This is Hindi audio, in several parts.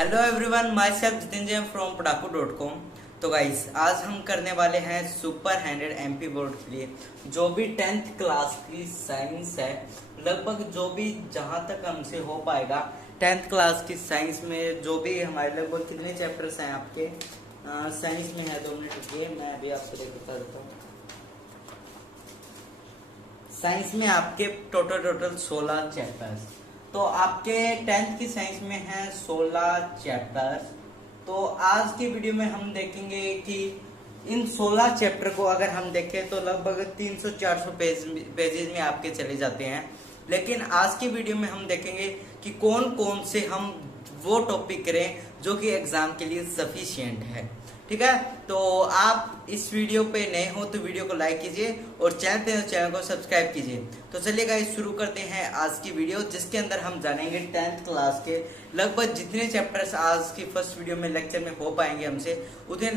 Hello everyone, my self Jitendra from padaku.com। तो गाइस, आज हम करने वाले हैं सुपर 100 एमपी बोर्ड के लिए जो भी 10th क्लास की साइंस है। लगभग जो भी जहां तक हमसे हो पाएगा 10th क्लास की साइंस में जो भी हमारे लगभग कितने चैप्टर्स हैं आपके साइंस में है। 2 मिनट रुकिए, मैं अभी आपको बता देता हूँ। साइंस में आपके टोटल 16 चैप्टर्स। तो आपके 10th की साइंस में है 16 चैप्टर्स। तो आज की वीडियो में हम देखेंगे कि इन 16 चैप्टर को अगर हम देखें तो लगभग 300-400 पेजेज में आपके चले जाते हैं। लेकिन आज की वीडियो में हम देखेंगे कि कौन कौन से हम वो टॉपिक करें जो कि एग्जाम के लिए सफिशिएंट है। ठीक है, तो आप इस वीडियो पे नए हो तो वीडियो को लाइक कीजिए और चैनल को सब्सक्राइब कीजिए। तो चलिए गाइस, शुरू करते हैं आज की वीडियो, जिसके अंदर हम जानेंगे 10th क्लास के लगभग जितने चैप्टर्स आज की फर्स्ट वीडियो में लेक्चर में हो पाएंगे हमसे, उतने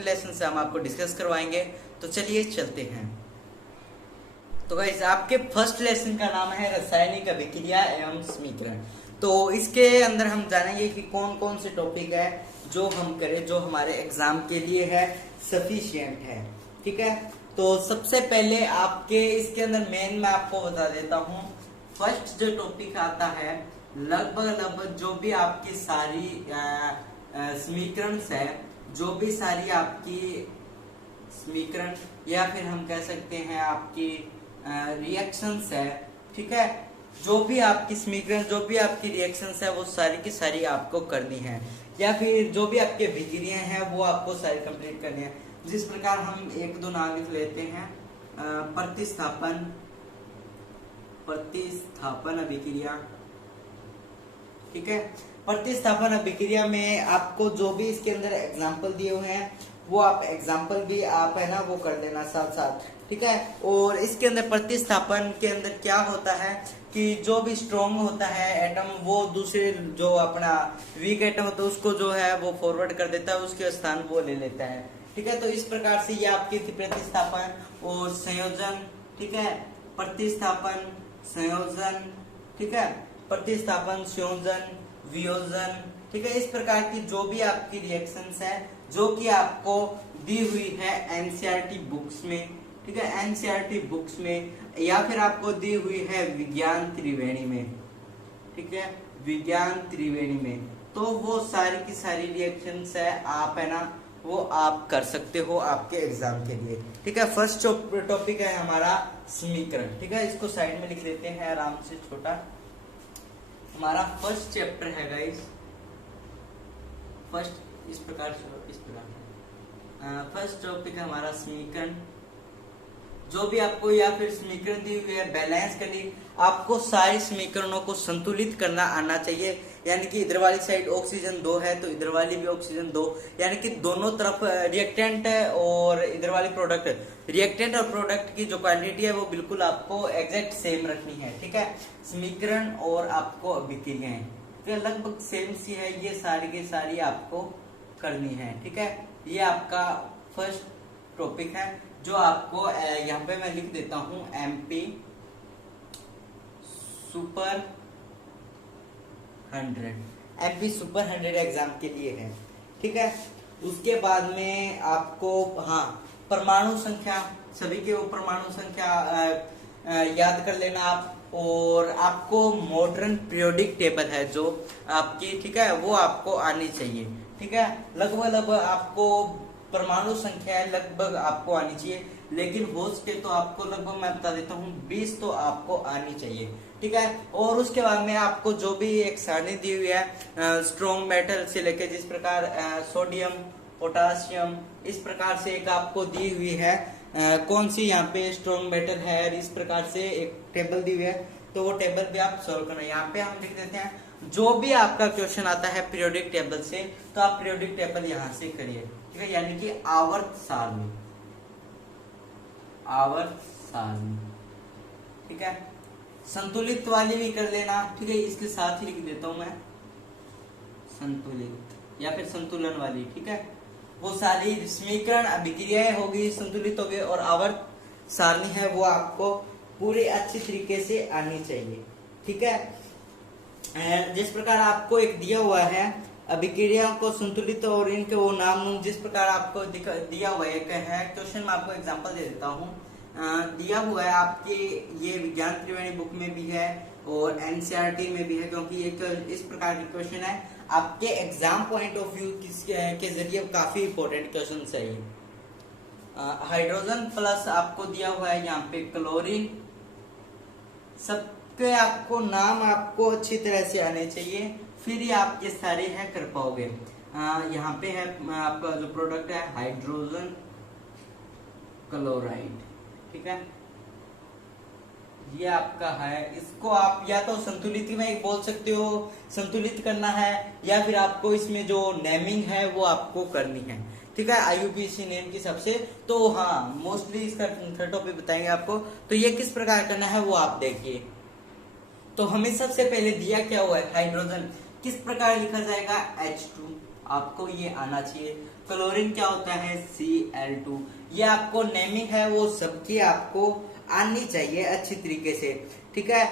लेसन से हम आपको डिस्कस करवाएंगे। तो चलिए चलते हैं। तो गाइस, आपके फर्स्ट लेसन का नाम है रासायनिक अभिक्रिया एवं समीकरण। तो इसके अंदर हम जानेंगे कि कौन कौन से टॉपिक है जो हम करें जो हमारे एग्जाम के लिए है सफिशिएंट है। ठीक है, तो सबसे पहले आपके इसके अंदर मेन मैं आपको बता देता हूँ। फर्स्ट जो टॉपिक आता है लगभग जो भी आपकी सारी समीकरण है, जो भी सारी आपकी समीकरण या फिर हम कह सकते हैं आपकी रिएक्शंस है। ठीक है, जो भी आपकी समीकरण जो भी आपकी रिएक्शंस है वो सारी की सारी आपको करनी है, या फिर जो भी आपके अभिक्रियाएं हैं वो आपको सारी कंप्लीट करनी है। जिस प्रकार हम 1-2 नाम लिख लेते हैं। प्रतिस्थापन अभिक्रिया। ठीक है, प्रतिस्थापन अभिक्रिया में आपको जो भी इसके अंदर एग्जाम्पल दिए हुए हैं वो आप एग्जाम्पल भी आप है ना वो कर देना साथ साथ। ठीक है, और इसके अंदर प्रतिस्थापन के अंदर क्या होता है कि जो भी स्ट्रॉन्ग होता है एटम वो दूसरे जो अपना वीक एटम होता है उसको जो है वो फॉरवर्ड कर देता है, उसके स्थान वो ले लेता है। ठीक है, तो इस प्रकार से ये आपकी थी प्रतिस्थापन और संयोजन। ठीक है, प्रतिस्थापन संयोजन। ठीक है, प्रतिस्थापन संयोजन वियोजन। ठीक है, इस प्रकार की जो भी आपकी रिएक्शंस है जो कि आपको दी हुई है एनसीईआरटी बुक्स में। ठीक है, एनसीईआरटी बुक्स में या फिर आपको दी हुई है विज्ञान त्रिवेणी में। ठीक है, विज्ञान त्रिवेणी में तो वो सारी की सारी रिएक्शंस है आप है ना वो आप कर सकते हो आपके एग्जाम के लिए। ठीक है, फर्स्ट टॉपिक है हमारा समीकरण। ठीक है, इसको साइड में लिख लेते हैं आराम से, छोटा हमारा फर्स्ट चैप्टर है गाइस। फर्स्ट इस प्रकार फर्स्ट टॉपिक है हमारा समीकरण। जो भी आपको या फिर समीकरण दी हुई है बैलेंस करनी, आपको सारी समीकरणों को संतुलित करना आना चाहिए। यानी कि इधर वाली साइड ऑक्सीजन 2 है तो इधर वाली भी ऑक्सीजन 2, यानी कि दोनों तरफ रिएक्टेंट है और इधर वाली प्रोडक्ट है। रिएक्टेंट और प्रोडक्ट की जो क्वांटिटी है वो बिल्कुल आपको एग्जैक्ट सेम रखनी है। ठीक है, समीकरण और आपको अभिक्रियाएं तो लगभग सेम सी है, ये सारी की सारी आपको करनी है। ठीक है, ये आपका फर्स्ट टॉपिक है जो आपको यहाँ पे मैं लिख देता हूं MP super 100। MP super 100 exam के लिए है। ठीक है, उसके बाद में आपको परमाणु संख्या, सभी के वो परमाणु संख्या याद कर लेना आप। और आपको मॉडर्न पीरियोडिक टेबल है जो आपकी, ठीक है, वो आपको आनी चाहिए। ठीक है, लगभग आपको परमाणु संख्या लगभग आपको आनी चाहिए, लेकिन हो सके तो आपको लगभग मैं बता देता हूँ 20 तो आपको आनी चाहिए। ठीक है, और उसके बाद में आपको जो भी एक सारणी दी हुई है स्ट्रॉन्ग मेटल से लेकर, जिस प्रकार सोडियम पोटासियम, इस प्रकार से एक आपको दी हुई है कौन सी यहाँ पे स्ट्रॉन्ग मेटल है, इस प्रकार से एक टेबल दी हुई है। तो वो टेबल भी आप सॉल्व करना। यहाँ पे हम लिख देते हैं जो भी आपका क्वेश्चन आता है पीरियोडिक टेबल से तो आप पीरियोडिक टेबल यहाँ से करिए। ठीक है, यानी कि आवर्त सारणी। ठीक है, संतुलित वाली भी कर लेना। ठीक है, इसके साथ ही लिख देता हूं मैं संतुलित या फिर संतुलन वाली। ठीक है, वो सारी समीकरण अभिक्रियाएं होगी, संतुलित होगी, और आवर्त सारणी है वो आपको पूरी अच्छी तरीके से आनी चाहिए। ठीक है, जिस प्रकार आपको एक दिया हुआ है अभिक्रिया को संतुलित और इनके वो नाम जिस प्रकार आपको दिया हुआ एक है क्वेश्चन, मैं आपको एग्जांपल दे देता हूँ। दिया हुआ है आपके, ये विज्ञान त्रिवेणी बुक में भी है और एनसीईआरटी में भी है, क्योंकि एक इस प्रकार के क्वेश्चन है आपके एग्जाम पॉइंट ऑफ व्यू के जरिए काफी इंपॉर्टेंट क्वेश्चन है ये। हाइड्रोजन प्लस आपको दिया हुआ है यहाँ पे क्लोरीन, सबके आपको नाम आपको अच्छी तरह से आने चाहिए, फिर ही आप ये सारे है कर पाओगे। यहाँ पे है आपका जो प्रोडक्ट है हाइड्रोजन क्लोराइड, ठीक है, ये आपका है। इसको आप या तो संतुलित में एक बोल सकते हो, संतुलित करना है, या फिर आपको इसमें जो नेमिंग है वो आपको करनी है, ठीक है, IUPAC नेम की सबसे। तो हाँ, मोस्टली इसका थर्ड टॉपिक बताएंगे आपको। तो ये किस प्रकार करना है वो आप देखिए। तो हमें सबसे पहले दिया क्या हुआ है हाइड्रोजन, किस प्रकार लिखा जाएगा H2, आपको ये आना चाहिए। क्लोरीन क्या होता है Cl2, ये आपको नेमिंग है वो सबकी आपको आनी चाहिए अच्छी तरीके से, ठीक है।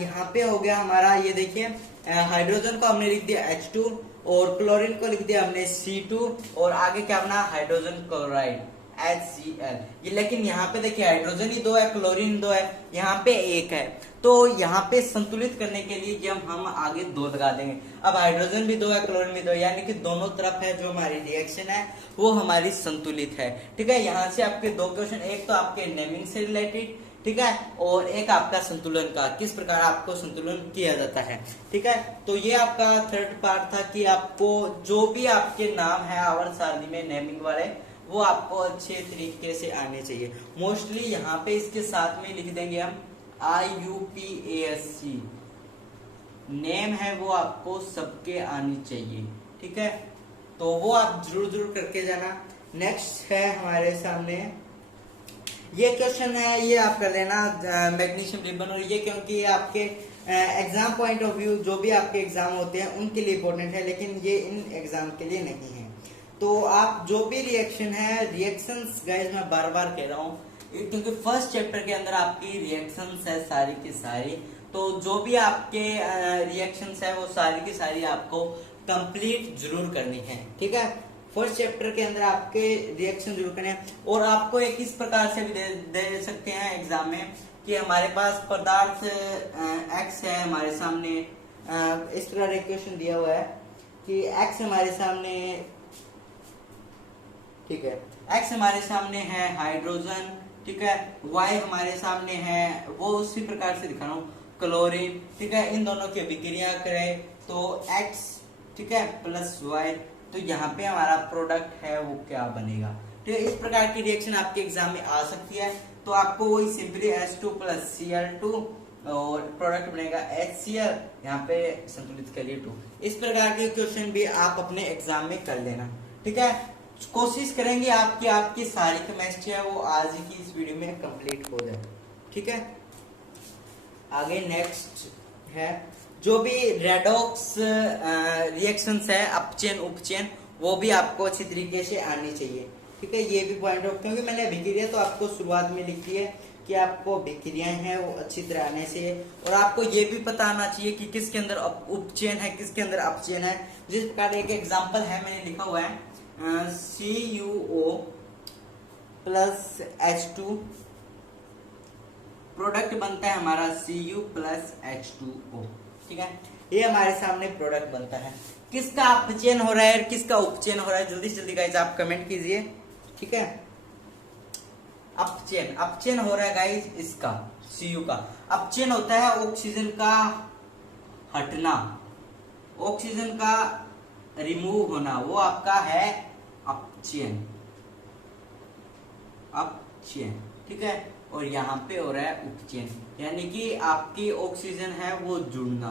यहाँ पे हो गया हमारा, ये देखिए हाइड्रोजन को हमने लिख दिया H2 और क्लोरीन को लिख दिया हमने C2 और आगे क्या बना हाइड्रोजन क्लोराइड HCl। ये लेकिन यहाँ पे देखिए हाइड्रोजन ही 2 है, क्लोरीन 2 है, यहाँ पे 1 है। तो यहाँ पे संतुलित करने के लिए जब हम आगे 2 लगा देंगे, अब हाइड्रोजन भी 2 है क्लोरीन भी 2 है, यानी कि दोनों तरफ है जो हमारी रिएक्शन है वो हमारी संतुलित है, ठीक है। यहाँ से आपके 2 क्वेश्चन, एक तो आपके नेमिंग से रिलेटेड, ठीक है, और एक आपका संतुलन का, किस प्रकार आपको संतुलन किया जाता है, ठीक है। तो ये आपका थर्ड पार्ट था कि आपको जो भी आपके नाम है आवर्त सारणी में नेमिंग वाले वो आपको अच्छे तरीके से आने चाहिए। मोस्टली यहाँ पे इसके साथ में लिख देंगे हम IUPAC, नेम है वो आपको सबके आनी चाहिए, ठीक है। तो वो आप जरूर करके जाना। नेक्स्ट है हमारे सामने ये क्वेश्चन है, ये आप कर लेना मैग्नीशियम रिबन, और ये क्योंकि आपके एग्जाम पॉइंट ऑफ व्यू जो भी आपके एग्जाम होते हैं उनके लिए इंपॉर्टेंट है, लेकिन ये इन एग्जाम के लिए नहीं है। तो आप जो भी रिएक्शन है, रिएक्शंस गाइस मैं बार बार कह रहा हूँ क्योंकि फर्स्ट चैप्टर के अंदर आपकी रिएक्शंस है सारी की सारी, तो जो भी आपके रिएक्शंस है वो सारी की सारी आपको कंप्लीट जरूर करनी है, ठीक है। फर्स्ट चैप्टर के अंदर आपके रिएक्शन जरूर करने हैं। और आपको एक इस प्रकार से भी दे सकते हैं एग्जाम में कि हमारे पास पदार्थ X है हमारे सामने, इस तरह एक क्वेश्चन दिया हुआ है कि X हमारे सामने, ठीक है, X हमारे सामने है हाइड्रोजन, ठीक है, Y हमारे सामने है वो उसी प्रकार से दिखा रहा हूँ क्लोरीन, ठीक है। इन दोनों की अभिक्रिया करें तो X, ठीक है, प्लस Y, तो यहाँ पे हमारा प्रोडक्ट है वो क्या बनेगा, ठीक है। इस प्रकार की रिएक्शन आपके एग्जाम में आ सकती है। तो आपको वही सिंपली H2 प्लस Cl2 और प्रोडक्ट बनेगा HCl, यहाँ पे संतुलित करिए 2। इस प्रकार के क्वेश्चन भी आप अपने एग्जाम में कर लेना, ठीक है। कोशिश करेंगे आपकी सारी केमिस्ट्री है वो आज की इस वीडियो में कंप्लीट हो जाए, ठीक है। आगे नेक्स्ट है जो भी रेडॉक्स रिएक्शंस है अपचयन उपचयन, वो भी आपको अच्छी तरीके से आनी चाहिए, ठीक है। ये भी पॉइंट ऑफ, क्योंकि मैंने अभिक्रिया तो आपको शुरुआत में लिखी है कि आपको अभिक्रियाएं हैं वो अच्छी तरह आने से, और आपको ये भी पता आना चाहिए कि किसके अंदर उपचयन है किसके अंदर अपचयन है। जिस प्रकार एक एग्जाम्पल है मैंने लिखा हुआ है CuO प्लस H2, प्रोडक्ट बनता है हमारा Cu प्लस H2O, ठीक है। ये हमारे सामने प्रोडक्ट बनता है। किसका अपचयन हो रहा है और किसका उपचयन हो रहा है, जल्दी से जल्दी गाइस आप कमेंट कीजिए, ठीक है। अपचयन हो रहा है गाइस इसका Cu का। अपचयन होता है ऑक्सीजन का हटना, ऑक्सीजन का रिमूव होना, वो आपका है अपचयन, ठीक है। और यहाँ पे हो रहा है उपचयन, यानी कि आपकी ऑक्सीजन है वो जुड़ना,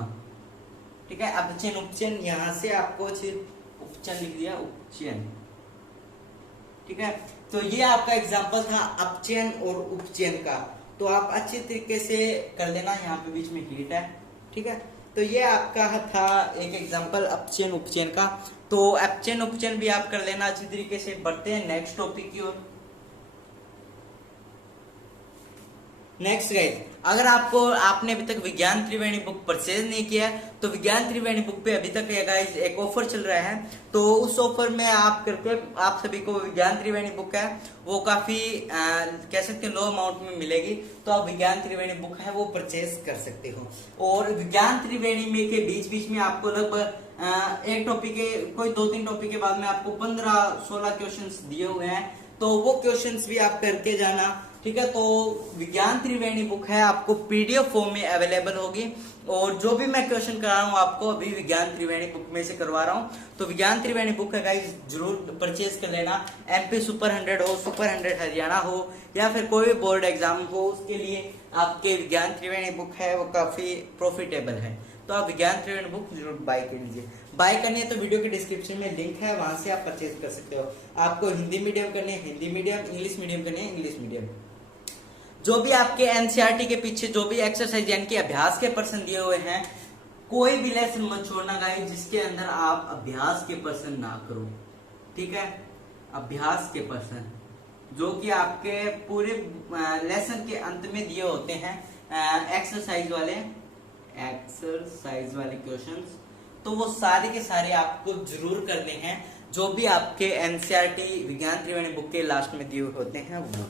ठीक है। अपचयन उपचयन, यहाँ से आपको सिर्फ उपचयन लिख दिया, उपचयन, ठीक है। तो ये आपका एग्जाम्पल था अपचयन और उपचयन का, तो आप अच्छी तरीके से कर लेना। यहाँ पे बीच में हीट है, ठीक है। तो ये आपका था एक एग्जाम्पल अपचयन उपचयन का। तो अपचयन उपचयन भी आप कर लेना अच्छी तरीके से। बढ़ते हैं नेक्स्ट टॉपिक की ओर। नेक्स्ट गाइस, अगर आपने अभी तक विज्ञान त्रिवेणी बुक परचेज नहीं किया है तो विज्ञान त्रिवेणी बुक पे अभी तक गाइस एक ऑफर चल रहा है। तो उस ऑफर में आप सभी को विज्ञान त्रिवेणी बुक है वो काफी कह सकते हैं लो अमाउंट में मिलेगी। तो आप विज्ञान त्रिवेणी बुक है वो परचेज कर सकते हो। और विज्ञान त्रिवेणी में के बीच बीच में आपको लगभग एक टॉपिक के कोई 2-3 टॉपिक के बाद में आपको 15-16 क्वेश्चंस दिए हुए हैं, तो वो क्वेश्चंस भी आप करके जाना, ठीक है। तो विज्ञान त्रिवेणी बुक है आपको पीडीएफ फॉर्म में अवेलेबल होगी। और जो भी मैं क्वेश्चन करा रहा हूँ आपको अभी विज्ञान त्रिवेणी बुक में से करवा रहा हूँ। तो विज्ञान त्रिवेणी बुक है गाइस जरूर परचेज कर लेना। एमपी सुपर 100 हो, सुपर 100 हरियाणा हो या फिर कोई भी बोर्ड एग्जाम हो, उसके लिए आपके विज्ञान त्रिवेणी बुक है वो काफी प्रॉफिटेबल है। तो आप विज्ञान त्रिवेणी बुक जरूर बाय कर लीजिए। बाय करनी है तो वीडियो के डिस्क्रिप्शन में लिंक है, वहां से आप परचेज कर सकते हो। आपको हिंदी मीडियम करनी है हिंदी मीडियम, इंग्लिश मीडियम करनी है इंग्लिश मीडियम। जो भी आपके एनसीईआरटी के पीछे जो भी एक्सरसाइज यानी कि अभ्यास के पर्सन दिए हुए हैं, कोई भी लेसन मत छोड़ना गाइस जिसके अंदर आप अभ्यास के पर्सन ना करो, ठीक है। अभ्यास के पर्सन जो कि आपके पूरे लेसन के अंत में दिए होते हैं, एक्सरसाइज वाले क्वेश्चंस, तो वो सारे के सारे आपको जरूर करने हैं जो भी आपके एनसीईआरटी विज्ञान त्रिवेणी बुक के लास्ट में दिए होते हैं वो,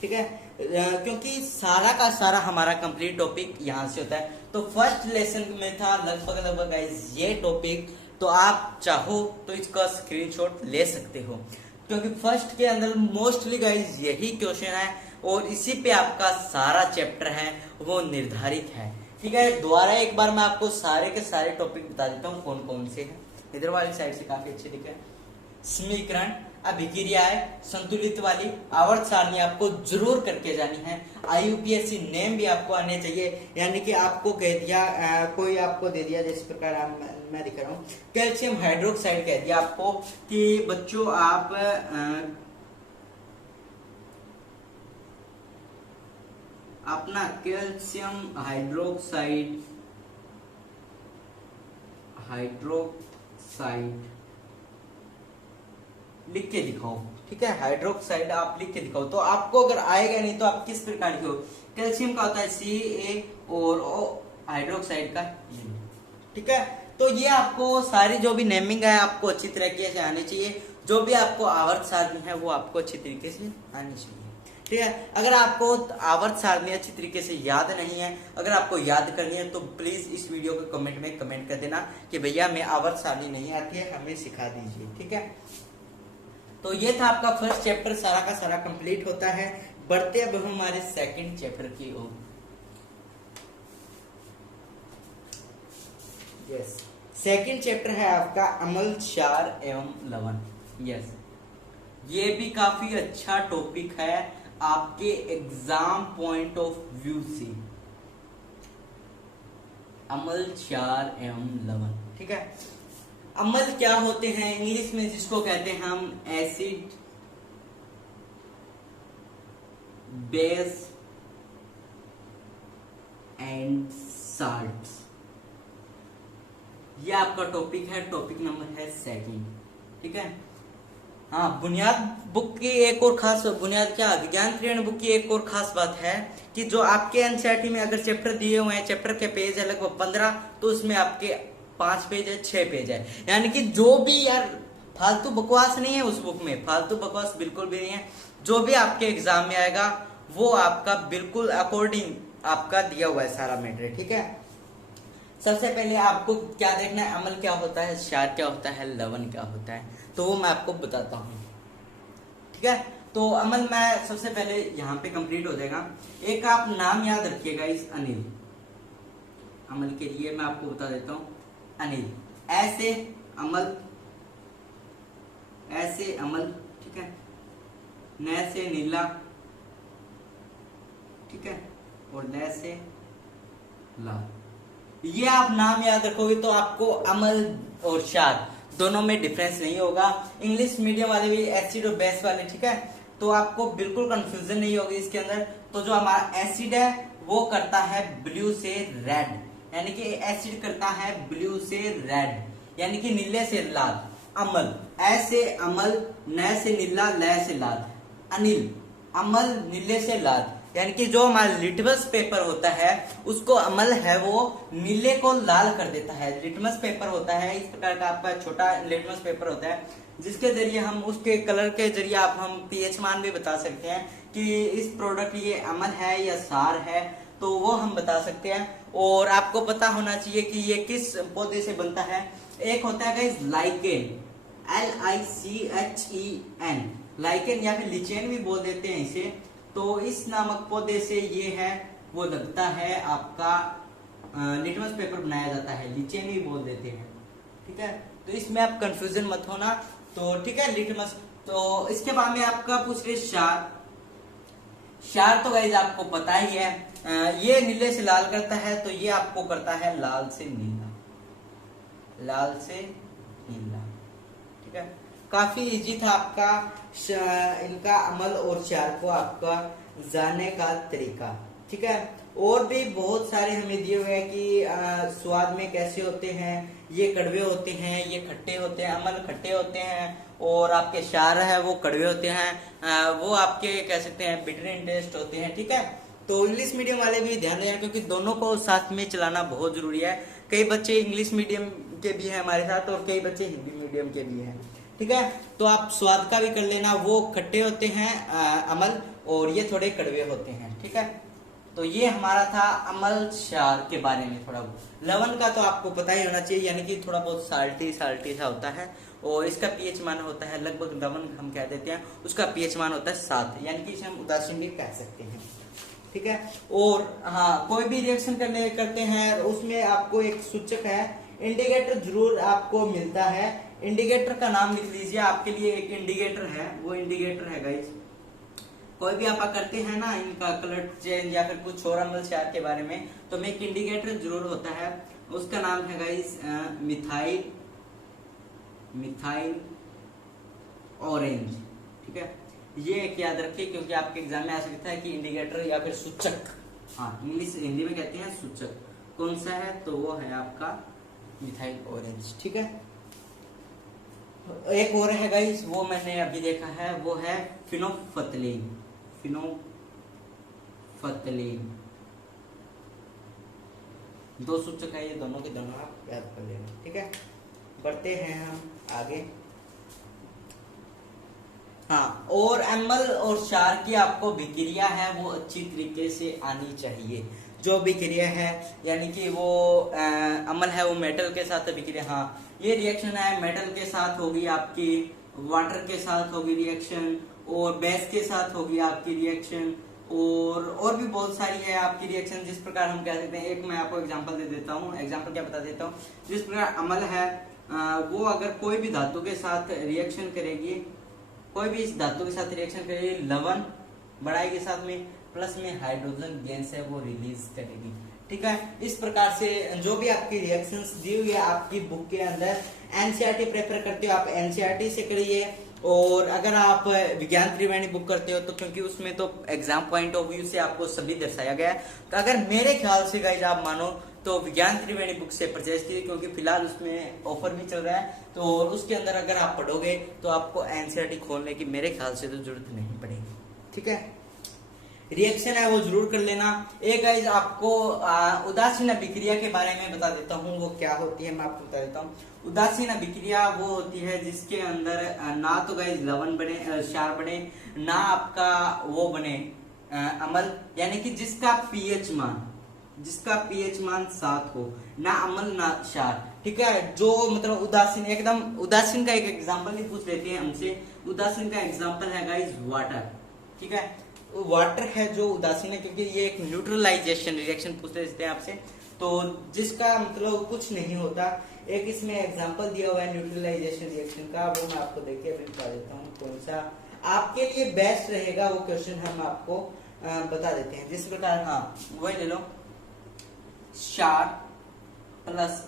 ठीक है। क्योंकि सारा का सारा हमारा कंप्लीट टॉपिक यहाँ से होता है। तो फर्स्ट लेसन में था लगभग गाइस ये टॉपिक, तो आप चाहो तो इसका स्क्रीनशॉट ले सकते हो क्योंकि फर्स्ट के अंदर मोस्टली गाइस यही क्वेश्चन है और इसी पे आपका सारा चैप्टर है वो निर्धारित है, ठीक है। दोबारा एक बार मैं आपको सारे के सारे टॉपिक बता देता हूँ कौन कौन से हैं। इधर वाली साइड से काफी अच्छे दिखे, समीकरण, अभिक्रियाएं, संतुलित वाली आवर्त सारणी आपको जरूर करके जानी है। आईयूपीएससी नेम भी आपको आने चाहिए, यानी कि आपको कह दिया कोई आपको दे दिया जिस प्रकार मैं दिखा रहा हूँ कैल्शियम हाइड्रोक्साइड कह दिया आपको कि बच्चों आप अपना कैल्शियम हाइड्रोक्साइड लिख के दिखाओ, ठीक है। हाइड्रोक्साइड आप लिख के दिखाओ। तो आपको अगर आएगा नहीं तो आप किस प्रकार लिखो, कैल्शियम का होता है Ca और O हाइड्रोक्साइड का, ठीक है। तो ये आपको सारी जो भी नेमिंग है आपको अच्छी तरीके से आनी चाहिए। जो भी आपको आवर्त सारणी है वो आपको अच्छी तरीके से आनी चाहिए, ठीक है। अगर आपको आवर्त सारणी अच्छी तरीके से याद नहीं है, अगर आपको याद करनी है तो प्लीज इस वीडियो को कमेंट में कमेंट कर देना कि भैया मैं आवर्त सारणी नहीं आती है, हमें सिखा दीजिए, ठीक है। तो ये था आपका फर्स्ट चैप्टर, सारा का सारा कंप्लीट होता है। बढ़ते अब हमारे सेकंड चैप्टर की ओर। यस, सेकंड चैप्टर है आपका अमल, क्षार एवं लवण। यस, ये भी काफी अच्छा टॉपिक है आपके एग्जाम पॉइंट ऑफ व्यू से। अमल, क्षार एवं लवण, ठीक है। अम्ल क्या होते हैं इंग्लिश में जिसको कहते हैं हम एसिड, बेस एंड साल्ट्स। ये आपका टॉपिक है, टॉपिक नंबर है सेकंड, ठीक है। हाँ, बुनियाद बुक की एक और खास बुनियाद क्या विज्ञान त्रिवेणी बुक की एक और खास बात है कि जो आपके एनसीईआरटी में अगर चैप्टर दिए हुए हैं, चैप्टर के पेज है लगभग 15, तो उसमें आपके 5 पेज है, 6 पेज है। यानी कि जो भी यार फालतू बकवास नहीं है उस बुक में, फालतू बकवास बिल्कुल भी नहीं है। जो भी आपके एग्जाम में आएगा वो आपका बिल्कुल अकॉर्डिंग आपका दिया हुआ है सारा मैटर, ठीक है। सबसे पहले आपको क्या देखना है, अम्ल क्या होता है, क्षार क्या होता है, लवण क्या होता है, तो वो मैं आपको बताता हूँ, ठीक है। तो अम्ल मैं सबसे पहले यहाँ पे कंप्लीट हो जाएगा। एक आप नाम याद रखिएगा इस अनिल, अम्ल के लिए मैं आपको बता देता हूँ अनिल, ऐसे अमल, ऐसे अमल, ठीक है। न से नीला, ठीक है, और ल से लाल। ये आप नाम याद रखोगे तो आपको अमल और क्षार दोनों में डिफरेंस नहीं होगा। इंग्लिश मीडियम वाले भी एसिड और बेस वाले, ठीक है, तो आपको बिल्कुल कंफ्यूजन नहीं होगी इसके अंदर। तो जो हमारा एसिड है वो करता है ब्लू से रेड, यानी कि एसिड करता है ब्लू से रेड, यानी कि नीले से लाल। अमल, ऐसे अमल, न से नीला, ल से लाल। अनिल, अमल नीले से लाल। यानी कि जो हमारा लिटमस पेपर होता है उसको अमल है वो नीले को लाल कर देता है। लिटमस पेपर होता है इस प्रकार का आपका छोटा लिटमस पेपर होता है जिसके जरिए हम उसके कलर के जरिए आप हम पीएच मान भी बता सकते हैं कि इस प्रोडक्ट ये अमल है या सार है, तो वो हम बता सकते हैं। और आपको पता होना चाहिए कि ये किस पौधे से बनता है। एक होता है गाइस लाइकेन, LICHEN, लाइकेन या फिर लिचेन भी बोल देते हैं इसे। तो इस नामक पौधे से ये है वो लगता है आपका लिटमस पेपर बनाया जाता है, लिचेन भी बोल देते हैं, ठीक है। तो इसमें आप कंफ्यूजन मत होना। तो ठीक है लिटमस। तो इसके बाद में आपका पूछ रहे शार। शार तो गाइस आपको पता ही है, ये नीले से लाल करता है, तो ये आपको करता है लाल से नीला, लाल से नीला, ठीक है। काफी इजी था आपका इनका अमल और शार को आपका जानने का तरीका, ठीक है। और भी बहुत सारे हमें दिए हुए हैं कि स्वाद में कैसे होते हैं, ये कड़वे होते हैं, ये खट्टे होते हैं, अमल खट्टे होते हैं, और आपके शार है वो कड़वे होते हैं, वो आपके कह सकते हैं बिटर इन टेस्ट होते हैं, ठीक है। तो इंग्लिश मीडियम वाले भी ध्यान दें क्योंकि दोनों को साथ में चलाना बहुत जरूरी है। कई बच्चे इंग्लिश मीडियम के भी हैं हमारे साथ और कई बच्चे हिंदी मीडियम के भी हैं, ठीक है। तो आप स्वाद का भी कर लेना, वो खट्टे होते हैं अमल, और ये थोड़े कड़वे होते हैं, ठीक है। तो ये हमारा था अमल शार के बारे में थोड़ा बहुत। लवण का तो आपको पता ही होना चाहिए, यानी कि थोड़ा बहुत साल्टी साल्टी सा होता है, और इसका पीएच मान होता है लगभग, लवण हम कह देते हैं, उसका पीएच मान होता है 7, यानी कि इसे हम उदासीन भी कह सकते हैं, ठीक है। और हाँ, कोई भी रिएक्शन करते हैं उसमें आपको एक सूचक है, इंडिकेटर जरूर आपको मिलता है। इंडिकेटर का नाम लिख लीजिए, आपके लिए एक इंडिकेटर है, वो इंडिकेटर है गाइस। कोई भी आप करते हैं ना इनका कलर चेंज या फिर कुछ और अमल शार के बारे में, तो में एक इंडिकेटर जरूर होता है, उसका नाम है गाइस मिथाइल ऑरेंज, ठीक है। ये एक याद रखिए क्योंकि आपके एग्जाम में आ सकता है कि इंडिकेटर या फिर सूचक, हाँ इंग्लिश हिंदी में कहते हैं सूचक, कौन सा है, तो वो है आपका मिथाइल ऑरेंज, ठीक है। एक और है गाइस, वो मैंने अभी देखा है, वो है फिनोफ्थलीन, फिनोफ्थलीन। दो सूचक है ये, दोनों के दोनों आप याद कर लेना, ठीक है। बढ़ते हैं हम आगे। हाँ, और अमल और शार की आपको विक्रिया है वो अच्छी तरीके से आनी चाहिए। जो विक्रिया है यानी कि वो अमल है वो मेटल के साथ विक्रिया, हाँ ये रिएक्शन है मेटल के साथ होगी आपकी, वाटर के साथ होगी रिएक्शन, और बेस के साथ होगी आपकी रिएक्शन, और भी बहुत सारी है आपकी रिएक्शन। जिस प्रकार हम कह सकते हैं, एक मैं आपको एग्जांपल दे देता हूँ, एग्जांपल क्या बता देता हूँ। जिस प्रकार अमल है वो अगर कोई भी धातु के साथ रिएक्शन करेगी, कोई भी इस धातु के साथ रिएक्शन करेगी, लवण बढ़ाएगी, साथ में प्लस में हाइड्रोजन गैस है वो रिलीज करेगी, ठीक है। इस प्रकार से जो भी आपकी रिएक्शंस दी हुई है आपकी बुक के अंदर, एनसीईआरटी प्रेफर करते हो आप एनसीईआरटी से करिए, और अगर आप विज्ञान त्रिवेणी बुक करते हो तो क्योंकि उसमें तो एग्जाम पॉइंट ऑफ व्यू से आपको सभी दर्शाया गया है, तो अगर मेरे ख्याल से गाइस आप मानो तो विज्ञान त्रिवेणी बुक से परचेज कीजिए क्योंकि फिलहाल उसमें ऑफर भी चल रहा है। तो उसके अंदर अगर आप पढ़ोगे तो आपको एनसीईआरटी खोलने की मेरे ख्याल से तो जरूरत नहीं पड़ेगी, ठीक है। रिएक्शन है वो जरूर कर लेना। एक गाइस आपको उदासीन अभिक्रिया के बारे में बता देता हूँ, वो क्या होती है मैं आपको बता देता हूँ। उदासीन अभिक्रिया वो होती है जिसके अंदर ना तो गाइस लवण बने, क्षार बने, ना आपका वो बने अमल, यानी कि जिसका पीएच मान 7 हो, ना अमल ना क्षार, ठीक है। जो मतलब उदासीन, एकदम उदासीन का एक एग्जांपल भी पूछ लेते हैं हमसे। उदासीन का एग्जांपल है गाइस वाटर, ठीक है। वाटर है जो उदासीन है क्योंकि ये एक न्यूट्रलाइजेशन रिएक्शन पूछ लेते हैं आपसे, तो जिसका मतलब कुछ नहीं होता। एक इसमें एग्जांपल दिया हुआ है न्यूट्रलाइजेशन रिएक्शन का, वो मैं आपको देखिए अभी बता देता हूँ कौन सा आपके लिए बेस्ट रहेगा, वो क्वेश्चन हम आपको बता देते हैं। जिस प्रकार, हाँ वही ले लो, क्षार प्लस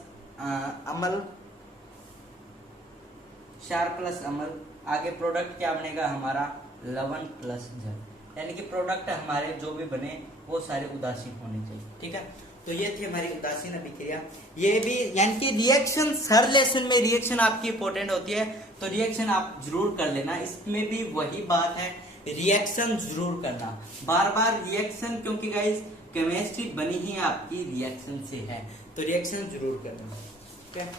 अमल, क्षार प्लस अमल, आगे प्रोडक्ट क्या बनेगा हमारा, लवण प्लस जल, यानी कि प्रोडक्ट हमारे जो भी बने वो सारे उदासीन होने चाहिए, ठीक है। तो ये थी हमारी उदासीन अभिक्रिया। ये भी यानी कि रिएक्शन, हर लेसन में रिएक्शन आपकी इंपॉर्टेंट होती है, तो रिएक्शन आप जरूर कर लेना। इसमें भी वही बात है रिएक्शन जरूर करना, बार बार रिएक्शन, क्योंकि गाइस केमिस्ट्री बनी ही आपकी रिएक्शन से है, तो रिएक्शन जरूर करना। ठीक है,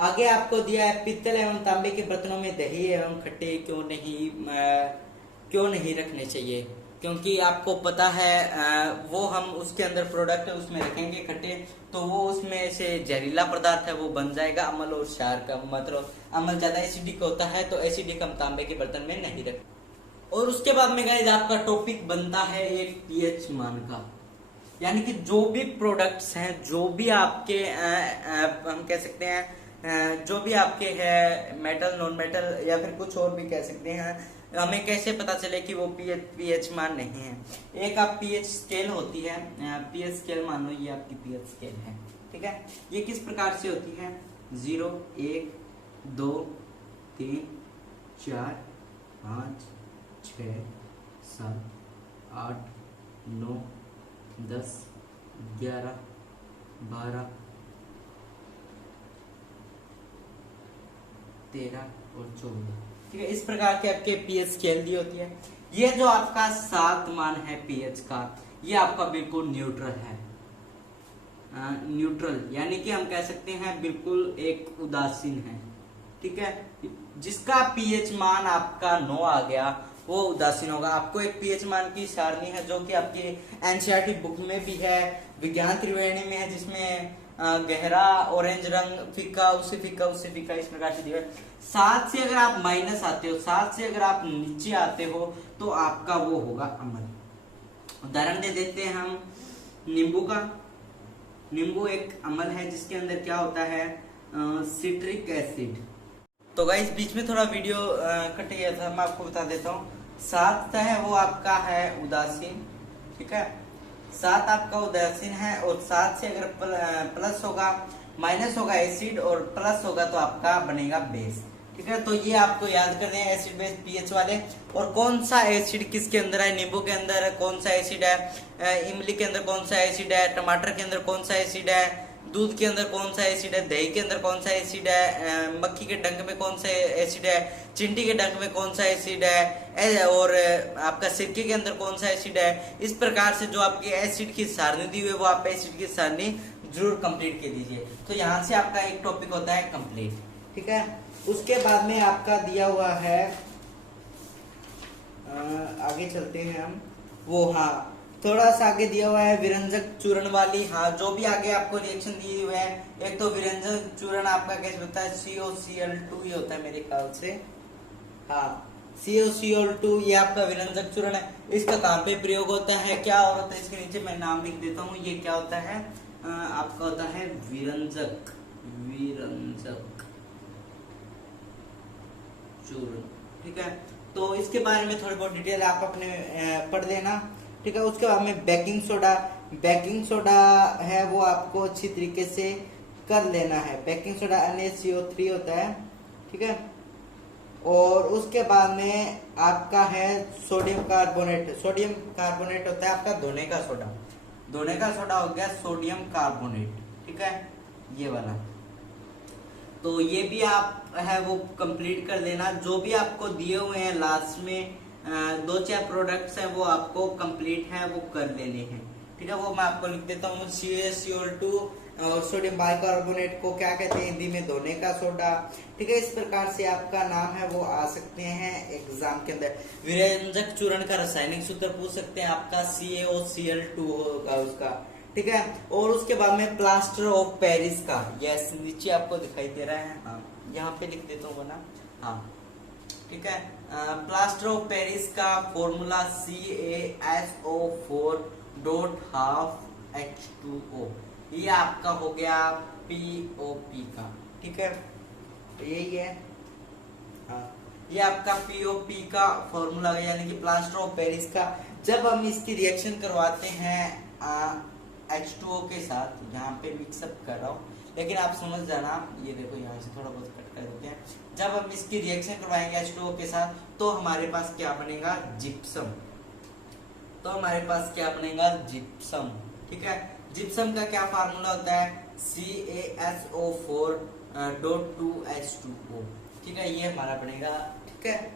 आगे आपको दिया है पित्तल एवं तांबे के बर्तनों में दही एवं खट्टे क्यों नहीं रखने चाहिए, क्योंकि आपको पता है वो हम उसके अंदर प्रोडक्ट उसमें रखेंगे खट्टे, तो वो उसमें से जहरीला पदार्थ है वो बन जाएगा, अम्ल और क्षार का, मतलब अम्ल ज्यादा एसिडिक होता है, तो एसिडिक हम तांबे के बर्तन में नहीं रखें। और उसके बाद में गाइस आपका टॉपिक बनता है एक पीएच मान का, यानी कि जो भी प्रोडक्ट्स हैं, जो भी आपके हम कह सकते हैं जो भी आपके है मेटल नॉन मेटल या फिर कुछ और भी कह सकते हैं, हमें कैसे पता चले कि वो पीएच मान नहीं है। एक आप पीएच स्केल होती है, पीएच स्केल मान लो ये आपकी पीएच स्केल है। ठीक है, ये किस प्रकार से होती है, 0 1 2 3 4 5 6 7 8 9 10 11 12 13 और 14। ठीक है, इस प्रकार के आपके पीएच स्केल दी होती है। ये जो आपका 7 मान है पीएच का, ये आपका बिल्कुल न्यूट्रल है, न्यूट्रल यानी कि हम कह सकते हैं बिल्कुल एक उदासीन है। ठीक है, जिसका पीएच मान आपका 9 आ गया वो उदासीन होगा। आपको एक पीएच मान की सारणी है जो कि आपकी एनसीईआरटी बुक में भी है, विज्ञान त्रिवेणी में है, जिसमें गहरा ऑरेंज रंग, फीका, उससे फीका, उससे फीका, इस प्रकार से दिया है। 7 से अगर आप माइनस आते हो, 7 से अगर आप नीचे आते हो तो आपका वो होगा अम्ल। उदाहरण दे देते हैं हम नींबू का। नींबू एक अम्ल है जिसके अंदर क्या होता है, सिट्रिक एसिड। तो गाइस बीच में थोड़ा वीडियो कट गया था, मैं आपको बता देता हूँ। 7 है वो आपका है उदासीन। ठीक है, 7 आपका उदासीन है, और 7 से अगर प्लस होगा, माइनस होगा एसिड और प्लस होगा तो आपका बनेगा बेस। ठीक है, तो ये आपको याद करने हैं एसिड बेस पीएच वाले। और कौन सा एसिड किसके अंदर है, नींबू के अंदर कौन सा एसिड है, इमली के अंदर कौन सा एसिड है, टमाटर के अंदर कौन सा एसिड है, दूध के अंदर कौन सा एसिड है, दही के अंदर कौन सा एसिड है, मक्खी के डंक में कौन सा एसिड है, चिंटी के डंक में कौन सा एसिड है, और आपका सिरके के अंदर कौन सा एसिड है। इस प्रकार से जो आपकी एसिड की सारणी दी हुई है वो आप एसिड की सारणी जरूर कंप्लीट कर दीजिए। तो यहाँ से आपका एक टॉपिक होता है कंप्लीट। ठीक है, उसके बाद में आपका दिया हुआ है, आगे चलते हैं हम, वो हाँ थोड़ा सा आगे दिया हुआ है विरंजक चूर्ण वाली। हाँ, जो भी आगे आपको रिएक्शन दिए हुए है, एक तो विरंजक चूर्ण आपका कैसे होता है, COCl2 ही होता है मेरे ख्याल से। हाँ, COCl2 ये आपका विरंजक चूर्ण है। इसका कहाँ पे प्रयोग होता है, क्या और होता है, इसके नीचे मैं नाम लिख देता हूँ। ये क्या होता है, आपका होता है विरंजक चूर्ण। ठीक है, तो इसके बारे में थोड़ी बहुत डिटेल आप अपने पढ़ लेना। ठीक है, उसके बाद में बेकिंग सोडा है वो आपको अच्छी तरीके से कर लेना है। बेकिंग सोडा NaCO3 होता है। ठीक है, और उसके बाद में आपका है सोडियम कार्बोनेट होता है आपका धोने का सोडा हो गया सोडियम कार्बोनेट। ठीक है, ये वाला, तो ये भी आप है वो कंप्लीट कर लेना। जो भी आपको दिए हुए हैं लास्ट में 2-4 प्रोडक्ट्स हैं वो आपको कंप्लीट है वो कर लेने हैं। ठीक है, वो मैं आपको लिख देता हूँ। CaCO2 और सोडियम बाइकार्बोनेट को क्या कहते हैं हिंदी में, धोने का सोडा। ठीक है, इस प्रकार से आपका नाम है वो आ सकते हैं एग्जाम के अंदर। विरंजक चूर्ण का रासायनिक सूत्र पूछ सकते हैं, आपका CaOCl2 होगा उसका। ठीक है, और उसके बाद में प्लास्टर ऑफ पेरिस का, यस नीचे आपको दिखाई दे रहा है, हाँ यहाँ पे लिख देता हूँ ना, हाँ ठीक है। प्लास्टर ऑफ पेरिस का फॉर्मूला CaSO4.12H2O, ये आपका हो गया POP का। ठीक है, तो यही है, हाँ ये आपका POP का फॉर्मूला है, यानी कि प्लास्टर ऑफ पेरिस का। जब हम इसकी रिएक्शन करवाते हैं H2O के साथ, यहाँ पे मिक्सअप कर रहा हूँ लेकिन आप समझ जाना, ये देखो यहाँ से थोड़ा बहुत कट कर देते हैं। जब हम इसकी रिएक्शन करवाएंगे H2O के साथ तो हमारे पास क्या बनेगा, जिप्सम। ठीक है, जिप्सम का क्या फार्मूला होता है, CaSO4.2H2O। ठीक है, ये हमारा बनेगा। ठीक है,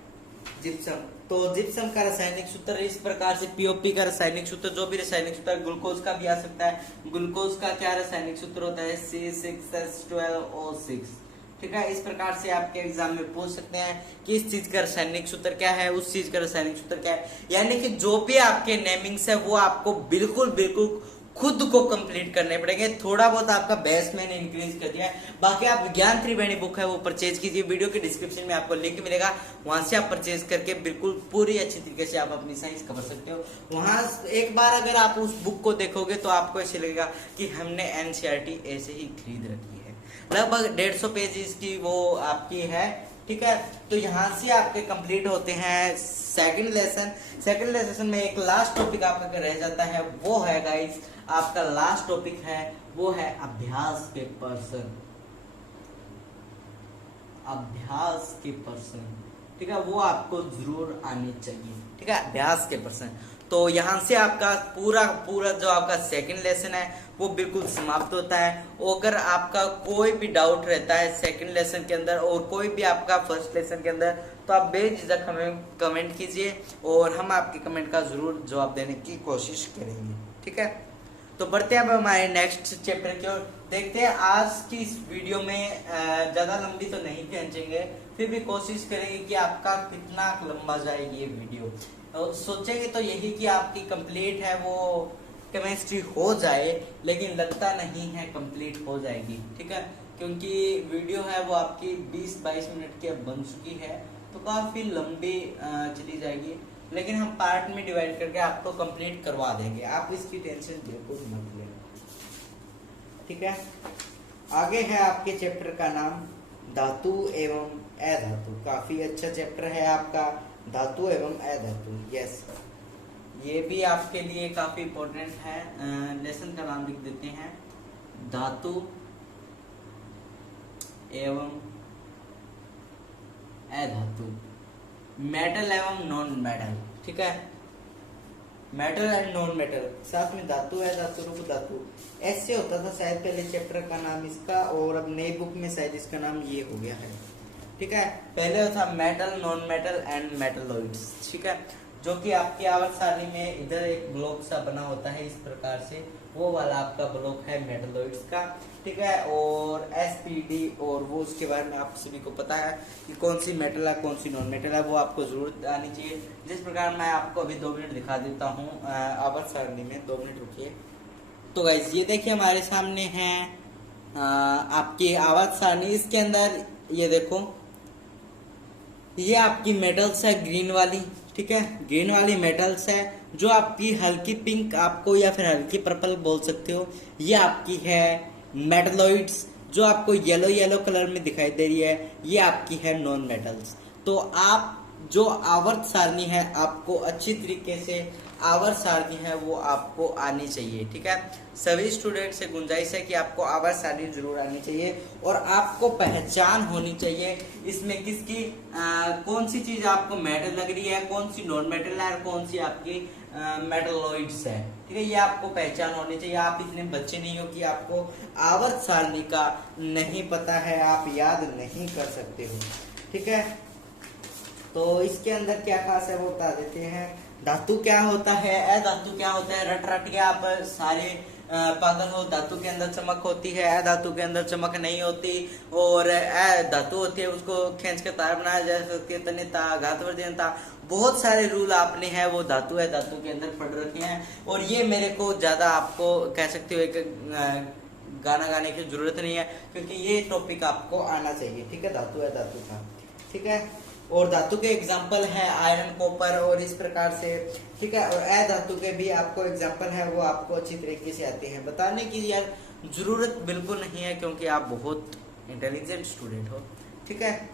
जिप्सम। तो जिप्सम का रासायनिक सूत्र इस प्रकार से, पीओपी का रासायनिक सूत्र, जो भी रासायनिक सूत्र, ग्लूकोज का भी आ सकता है। ग्लूकोज का क्या रासायनिक सूत्र होता है? C6H12O6। ठीक है, इस प्रकार से आपके एग्जाम में पूछ सकते हैं कि इस चीज का रासायनिक सूत्र क्या है, उस चीज का रासायनिक सूत्र क्या है। यानी कि जो भी आपके नेमिंग्स है वो आपको बिल्कुल बिल्कुल खुद को कंप्लीट करने पड़ेंगे। थोड़ा बहुत आपका बेस मैंने इंक्रीज कर दिया है। बाकी आप विज्ञान त्रिवेणी बुक है वो परचेज कीजिए, वीडियो के डिस्क्रिप्शन में आपको लिंक मिलेगा, वहां से आप परचेज करके बिल्कुल पूरी अच्छी तरीके से आप अपनी साइंस कवर सकते हो। वहां एक बार अगर आप उस बुक को देखोगे तो आपको ऐसे लगेगा कि हमने एनसीईआरटी ऐसे ही खरीद रखी है। लगभग 150 पेज इसकी वो आपकी है। ठीक है, तो यहाँ से आपके कंप्लीट होते हैं सेकंड लेसन। सेकंड लेसन में एक लास्ट टॉपिक आपका रह जाता है, वो है गाइस आपका लास्ट टॉपिक है, वो है अभ्यास के पर्सन। अभ्यास के पर्सन, ठीक है, वो आपको जरूर आनी चाहिए। ठीक है, अभ्यास के पर्सन। तो यहाँ से आपका पूरा पूरा जो आपका सेकंड लेसन है वो बिल्कुल समाप्त होता है। अगर आपका कोई भी डाउट रहता है सेकंड लेसन के अंदर और कोई भी आपका फर्स्ट लेसन के अंदर, तो आप बेझिझक हमें कमेंट कीजिए और हम आपके कमेंट का जरूर जवाब देने की कोशिश करेंगे। ठीक है, तो बढ़ते हैं अब हमारे नेक्स्ट चैप्टर की ओर। देखते हैं आज की इस वीडियो में ज्यादा लंबी तो नहीं खींचेंगे, फिर भी कोशिश करेंगे कि आपका कितना लंबा जाएगी ये वीडियो। तो सोचेंगे तो यही कि आपकी कंप्लीट है वो केमिस्ट्री हो जाए, लेकिन लगता नहीं है कंप्लीट हो जाएगी। ठीक है, क्योंकि वीडियो है वो आपकी 20-22 मिनट की अब बन चुकी है, तो काफी लंबी चली जाएगी, लेकिन हम पार्ट में डिवाइड करके आपको कंप्लीट करवा देंगे, आप इसकी टेंशन बिल्कुल मत लेना। ठीक है, आगे है आपके चैप्टर का नाम धातु एवं अधातु। काफी अच्छा चैप्टर है आपका धातु एवं अधातु। यस, ये भी आपके लिए काफी इम्पोर्टेंट है। लेसन का नाम लिख देते हैं धातु एवं अधातु, मेटल एवं नॉन मेटल। ठीक है, मेटल एंड नॉन मेटल, साथ में धातु है, धातु रूप धातु, ऐसे होता था शायद पहले चैप्टर का नाम इसका, और अब नई बुक में शायद इसका नाम ये हो गया है। ठीक है, पहले था metal, non metal and metalloids. ठीक है, जो कि आपकी आवर्त सारणी में इधर एक ब्लॉक सा बना होता है इस प्रकार से, वो वाला आपका ब्लॉक है मेटलॉइड्स का। ठीक है, और एसपीडी और वो उसके बारे में आप सभी को पता है कि कौन सी मेटल है कौन सी नॉन मेटल है, वो आपको जरूर आनी चाहिए। जिस प्रकार मैं आपको अभी 2 मिनट दिखा देता हूँ आवर्त सारणी में, 2 मिनट रुकिए। तो गाइस ये देखिए हमारे सामने है आपकी आवर्त सारणी। इसके अंदर ये देखो, ये आपकी मेटल्स है ग्रीन वाली। ठीक है, ग्रीन वाली मेटल्स है, जो आपकी हल्की पिंक आपको या फिर हल्की पर्पल बोल सकते हो, ये आपकी है मेटलॉइड्स। जो आपको येलो येलो कलर में दिखाई दे रही है, ये आपकी है नॉन मेटल्स। तो आप जो आवर्त सारणी है आपको अच्छी तरीके से आवर्त सारणी है वो आपको आनी चाहिए। ठीक है, सभी स्टूडेंट से गुंजाइश है कि आपको आवर्त सारणी जरूर आनी चाहिए, और आपको पहचान होनी चाहिए इसमें किसकी कौन सी चीज आपको मेटल लग रही है, कौन सी नॉन मेटल है और कौन सी आपकी मेटलॉइड्स है। ठीक है, ये आपको पहचान होनी चाहिए। आप इतने बच्चे नहीं हो कि आपको आवर्त सारणी का नहीं पता है, आप याद नहीं कर सकते हो। ठीक है, तो इसके अंदर क्या खास है वो बता देते हैं। धातु क्या होता है, अधातु क्या होता है, रट रट के आप सारे पागल हो। धातु के अंदर चमक होती है, अधातु के अंदर चमक नहीं होती, और धातु होती है उसको खींच के तार बनाया जा सकती है, तन्यता घातवर्धनता, बहुत सारे रूल आपने है वो धातु है धातु के अंदर पढ़ रखे हैं। और ये मेरे को ज्यादा आपको कह सकते हो एक गाना गाने की जरूरत नहीं है, क्योंकि ये टॉपिक आपको आना चाहिए। ठीक है, धातु है धातु का। ठीक है, और धातु के एग्जाम्पल है आयरन, कॉपर और इस प्रकार से। ठीक है, और अधातु के भी आपको एग्जाम्पल है वो आपको अच्छी तरीके से आते हैं। बताने की यार जरूरत बिल्कुल नहीं है, क्योंकि आप बहुत इंटेलिजेंट स्टूडेंट हो। ठीक है,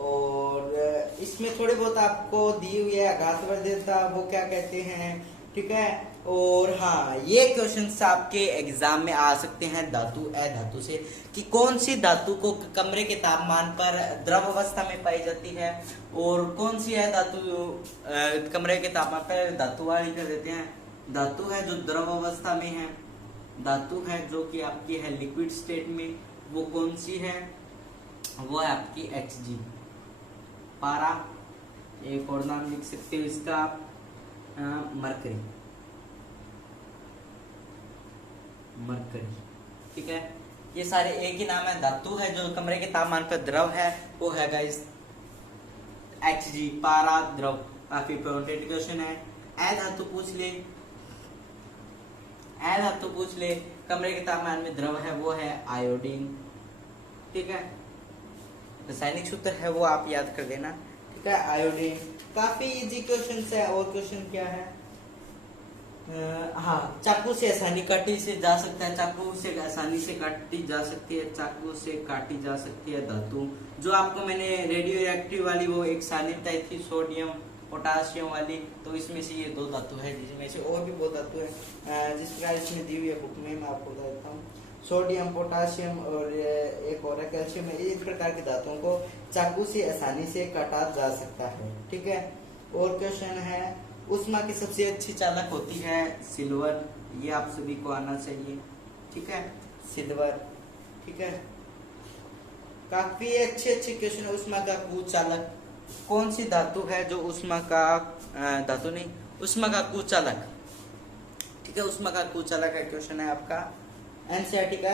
और इसमें थोड़े बहुत आपको दी हुई है घातवर्धनता, वो क्या कहते हैं। ठीक है, और हाँ ये क्वेश्चंस आपके एग्जाम में आ सकते हैं धातु अधातु से, कि कौन सी धातु को कमरे के तापमान पर द्रव अवस्था में पाई जाती है, और कौन सी है धातु कमरे के तापमान पर धातु वाली कर देते हैं। धातु है जो द्रव अवस्था में है, धातु है जो कि आपकी है लिक्विड स्टेट में, वो कौन सी है, वो है आपकी Hg, पारा, एक और नाम लिख सकते हो इसका आप मरकरी, मरकरी, ठीक है। ये सारे एक ही नाम है। धातु है जो कमरे के तापमान पर द्रव है वो है गाइस Hg, पारा द्रव। काफी इंपॉर्टेंट क्वेश्चन है। ए धातु पूछ ले, ए धातु पूछ ले, कमरे के तापमान में द्रव है वो है आयोडीन, ठीक है। रासायनिक सूत्र है वो आप याद कर देना, ठीक है, आयोडीन। काफी इजी क्वेश्चन है। और क्वेश्चन क्या है? हाँ, चाकू से आसानी काटी से जा सकता है, चाकू से आसानी से काटी जा सकती है, चाकू से काटी जा सकती है धातु। जो आपको मैंने रेडियो एक्टिव वाली वो एक सानी बताई थी, सोडियम पोटासियम वाली, तो इसमें से ये 2 धातु है, जिसमें से और भी बहुत धातु है जिस प्रकार इसमें दी हुई है बुक में, मैं आपको बता देता हूँ। सोडियम, पोटासियम और एक और कैल्शियम, इस प्रकार की धातुओं को चाकू से आसानी से काटा जा सकता है, ठीक है। और क्वेश्चन है, उष्मा की सबसे अच्छी चालक होती है सिल्वर। ये आप सभी को आना चाहिए, ठीक है, सिल्वर, ठीक है। काफी अच्छे क्वेश्चन। उष्मा का कुचालक कौन सी धातु है जो उष्मा का धातु नहीं, उष्मा का कुचालक, ठीक है, उष्मा का कुचालक का क्वेश्चन है आपका। एनसीईआरटी का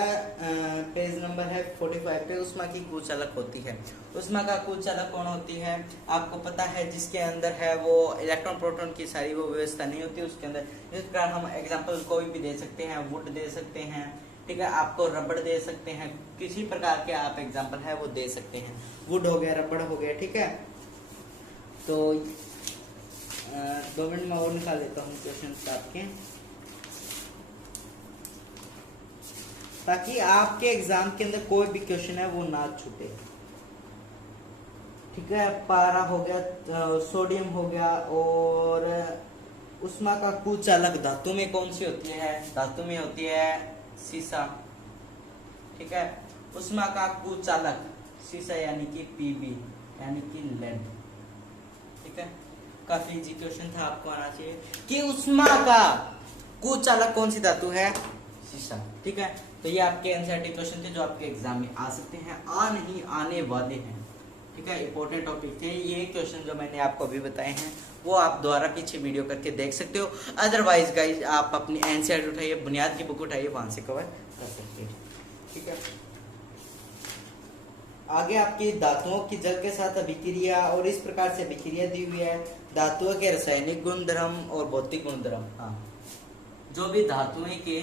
पेज नंबर है 45 पे। उष्मा की कुचालक होती है, उष्मा का कुचालक कौन होती है? आपको पता है, जिसके अंदर है वो इलेक्ट्रॉन प्रोटॉन की सारी वो व्यवस्था नहीं होती उसके अंदर। इस प्रकार हम एग्जांपल कोई भी दे सकते हैं, वुड दे सकते हैं, ठीक है, आपको रबड़ दे सकते हैं, किसी प्रकार के आप एग्जाम्पल है वो दे सकते हैं। वुड हो गया, रबड़ हो गया, ठीक है। तो 2 मिनट में और निकाल लेता हूँ क्वेश्चन आपके, ताकि आपके एग्जाम के अंदर कोई भी क्वेश्चन है वो ना छूटे, ठीक है। पारा हो गया, सोडियम हो गया, और उष्मा का कुचालक धातु में कौन सी होती है? धातु में होती है सीसा, ठीक है। उष्मा का कुचालक सीसा यानी कि पीबी यानी कि लेड, ठीक है। काफी इजी क्वेश्चन था, आपको आना चाहिए कि उष्मा का कुचालक कौन सी धातु है? सीसा, ठीक है। तो ये आपके एनसीईआरटी क्वेश्चन थे जो आपके एग्जाम में आ सकते हैं, नहीं आने वाले हैं, ठीक है। इंपॉर्टेंट टॉपिक थे ये क्वेश्चन जो मैंने आपको अभी बताए हैं, वो आप दोबारा पीछे वीडियो करके देख सकते हो। अदरवाइज गाइज आप अपनी एनसीईआरटी उठाइए, बुनियाद की बुक उठाइए, वहां से कवर कर सकते हैं, ठीक है। आगे आपकी धातुओं की जल के साथ अभिक्रिया, और इस प्रकार से अभिक्रिया दी हुई है। धातुओं के रासायनिक गुणधर्म और भौतिक गुणधर्म। हाँ, जो भी धातुओं के